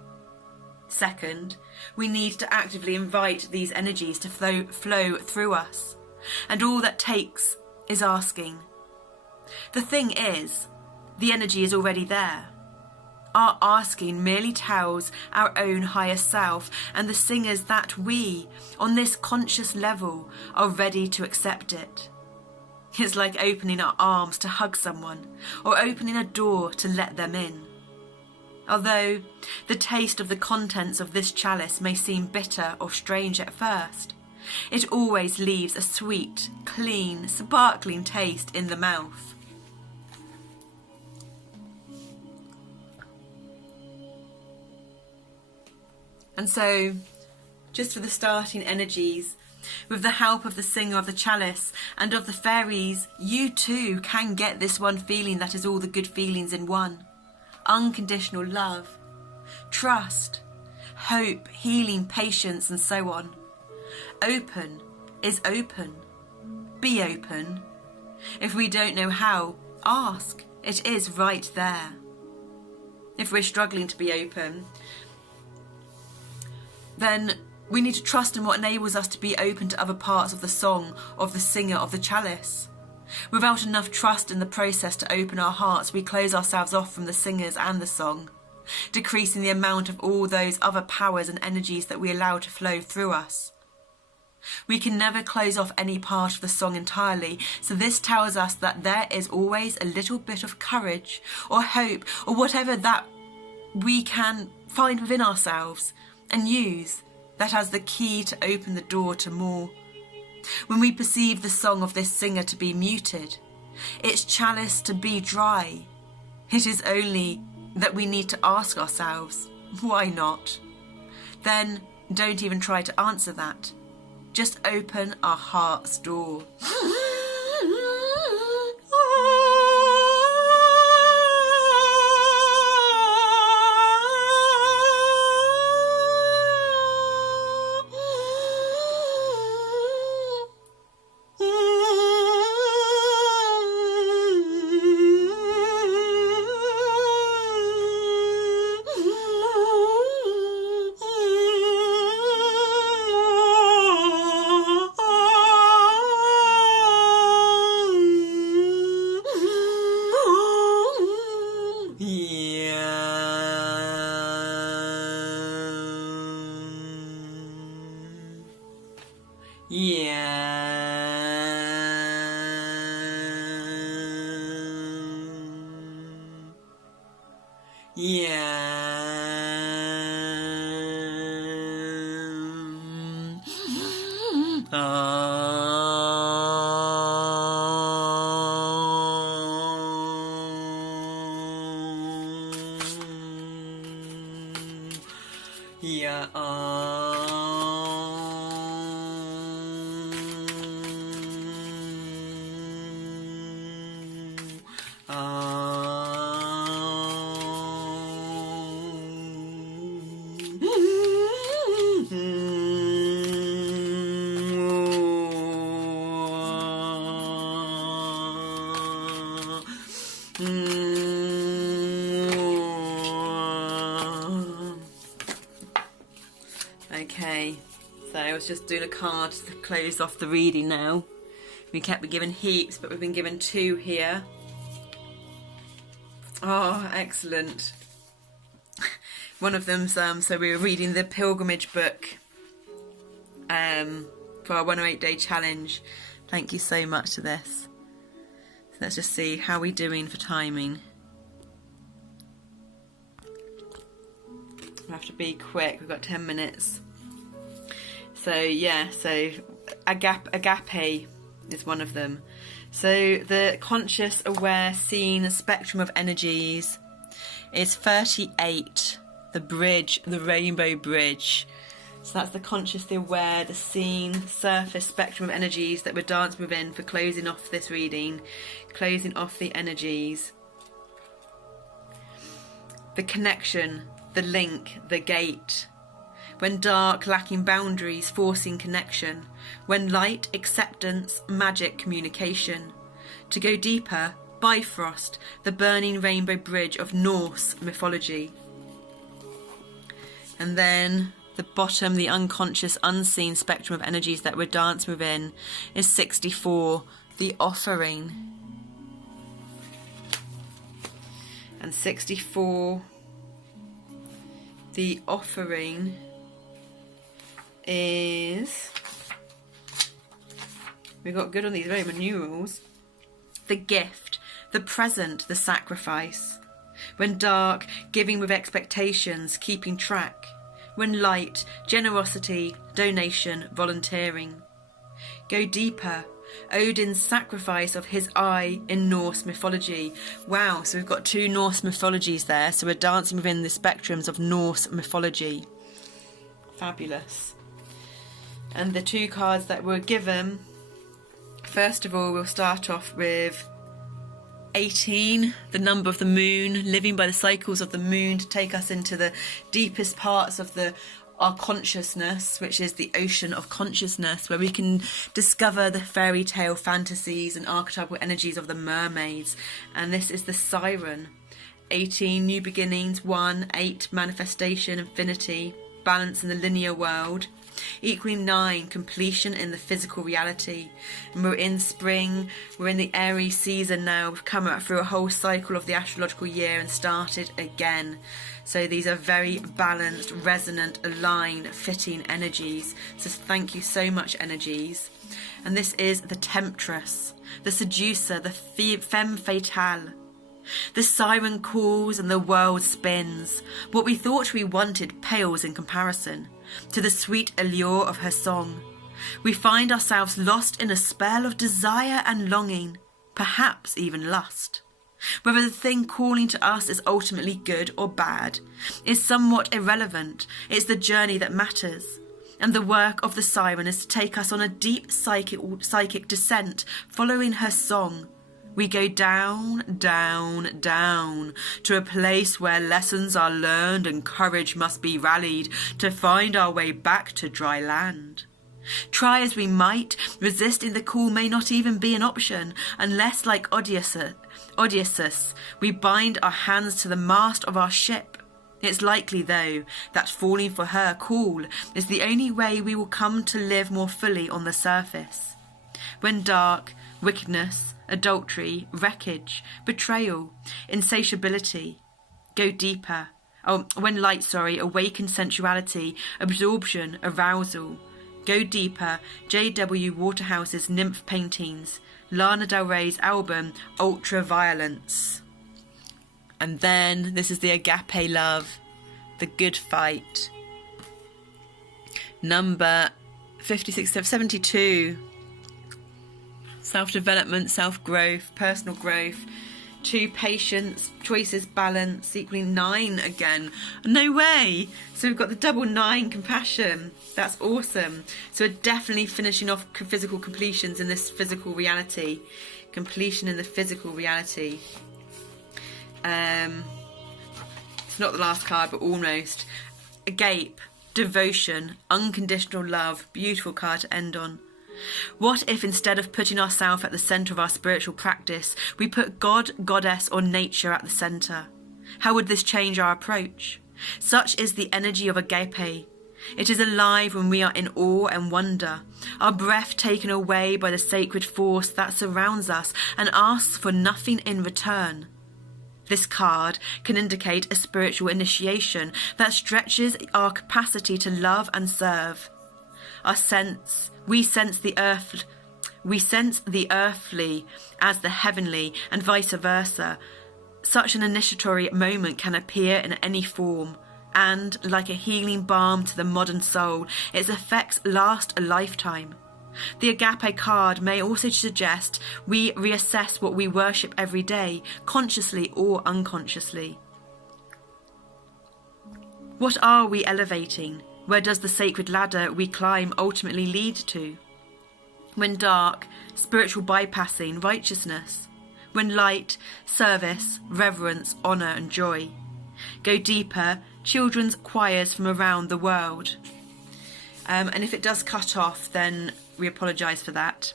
Second, we need to actively invite these energies to flow through us. And all that takes is asking. The thing is, the energy is already there. Our asking merely tells our own higher self and the singers that we, on this conscious level, are ready to accept it. It's like opening our arms to hug someone, or opening a door to let them in. Although the taste of the contents of this chalice may seem bitter or strange at first, it always leaves a sweet, clean, sparkling taste in the mouth. And so, just for the starting energies, with the help of the singer of the chalice and of the fairies, you too can get this one feeling that is all the good feelings in one. Unconditional love, trust, hope, healing, patience, and so on. Open is open. Be open. If we don't know how, ask. It is right there. If we're struggling to be open, then we need to trust in what enables us to be open to other parts of the song of the singer of the chalice. Without enough trust in the process to open our hearts, we close ourselves off from the singers and the song, decreasing the amount of all those other powers and energies that we allow to flow through us. We can never close off any part of the song entirely, so this tells us that there is always a little bit of courage or hope or whatever that we can find within ourselves and use that as the key to open the door to more. When we perceive the song of this singer to be muted, its chalice to be dry, it is only that we need to ask ourselves, why not? Then don't even try to answer that. Just open our heart's door. Okay, so I was just doing a card to close off the reading now. We kept given heaps, but we've been given 2 here. Oh, excellent. One of them's, so we were reading the pilgrimage book for our 108-day challenge. Thank you so much to this. Let's just see how we're doing for timing. I have to be quick. We've got 10 minutes. So yeah, so agape is one of them. So the conscious, aware, seen spectrum of energies is 38. The bridge, the rainbow bridge. So that's the conscious, the aware, the seen, surface spectrum of energies that we're dancing within for closing off this reading, closing off the energies. The connection, the link, the gate. When dark, lacking boundaries, forcing connection. When light, acceptance, magic, communication. To go deeper, Bifrost, the burning rainbow bridge of Norse mythology. And then the bottom, the unconscious, unseen spectrum of energies that we're dancing within is 64, the offering. And 64, the offering is, we got good on these Roman numerals, the gift, the present, the sacrifice. When dark, giving with expectations, keeping track. When light, generosity, donation, volunteering. Go deeper, Odin's sacrifice of his eye in Norse mythology. Wow, so we've got 2 Norse mythologies there, so we're dancing within the spectrums of Norse mythology. Fabulous. And the 2 cards that were given, first of all, we'll start off with 18, the number of the moon, living by the cycles of the moon to take us into the deepest parts of our consciousness, which is the ocean of consciousness, where we can discover the fairy tale fantasies and archetypal energies of the mermaids. And this is the siren. 18, new beginnings. 1, 8, manifestation, infinity, balance in the linear world. Equaling 9, completion in the physical reality. And we're in spring, we're in the Aries season now. We've come out through a whole cycle of the astrological year and started again. So these are very balanced, resonant, aligned, fitting energies. So thank you so much, energies. And this is the temptress, the seducer, the femme fatale. The siren calls and the world spins. What we thought we wanted pales in comparison to the sweet allure of her song. We find ourselves lost in a spell of desire and longing, perhaps even lust. Whether the thing calling to us is ultimately good or bad is somewhat irrelevant. It's the journey that matters. And the work of the siren is to take us on a deep psychic descent following her song. We go down, down, down, to a place where lessons are learned and courage must be rallied to find our way back to dry land. Try as we might, resisting the call may not even be an option, unless, like Odysseus, we bind our hands to the mast of our ship. It's likely, though, that falling for her call is the only way we will come to live more fully on the surface. When dark, wickedness, adultery, wreckage, betrayal, insatiability, go deeper. When light, awaken sensuality, absorption, arousal. Go deeper, J.W. Waterhouse's Nymph paintings, Lana Del Rey's album, Ultraviolence. And then, this is the agape love, the good fight. Number 72. Self-development, self-growth, personal growth. 2, patience, choices, balance, equaling 9 again. No way! So we've got the double 9, compassion. That's awesome. So we're definitely finishing off physical completions in this physical reality. Completion in the physical reality. It's not the last card, but almost. Agape, devotion, unconditional love. Beautiful card to end on. What if instead of putting ourselves at the centre of our spiritual practice, we put God, Goddess or nature at the centre? How would this change our approach? Such is the energy of agape. It is alive when we are in awe and wonder, our breath taken away by the sacred force that surrounds us and asks for nothing in return. This card can indicate a spiritual initiation that stretches our capacity to love and serve. We sense the earth We sense the earthly as the heavenly and vice versa. Such an initiatory moment can appear in any form, and, like a healing balm to the modern soul, its effects last a lifetime. The Agape card may also suggest we reassess what we worship every day, consciously or unconsciously. What are we elevating? Where does the sacred ladder we climb ultimately lead to? When dark, spiritual bypassing, righteousness. When light, service, reverence, honour and joy. Go deeper, children's choirs from around the world. And if it does cut off, then we apologise for that.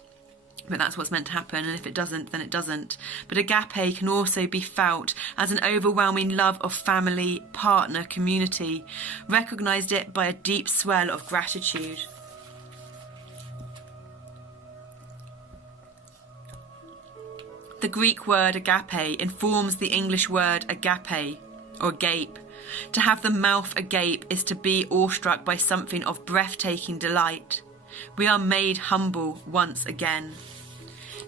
But that's what's meant to happen, and if it doesn't, then it doesn't. But agape can also be felt as an overwhelming love of family, partner, community. Recognised it by a deep swell of gratitude. The Greek word agape informs the English word agape, or agape. To have the mouth agape is to be awestruck by something of breathtaking delight. We are made humble once again.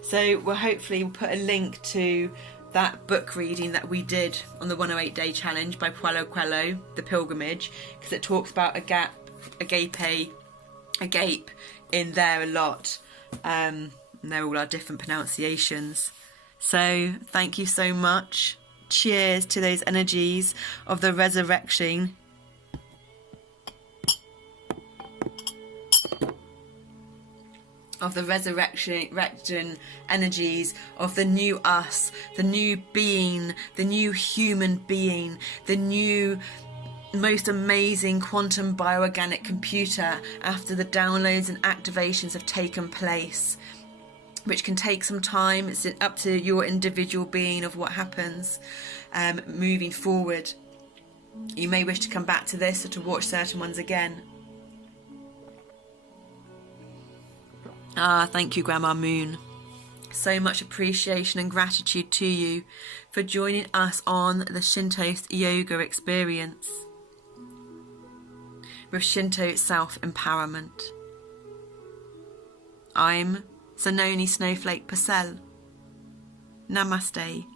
So we'll hopefully put a link to that book reading that we did on the 108 Day Challenge by Paulo Coelho, The Pilgrimage, because it talks about agape in there a lot. And they're all our different pronunciations. So thank you so much. Cheers to those energies of the resurrection. Of the resurrection energies of the new us, the new being, the new human being, the new most amazing quantum bioorganic computer after the downloads and activations have taken place, which can take some time. It's up to your individual being of what happens moving forward. You may wish to come back to this or to watch certain ones again. Thank you, Grandma Moon. So much appreciation and gratitude to you for joining us on the ShintoSE yoga experience with Shinto self-empowerment. I'm Zanoni Snowflake Purcell. Namaste.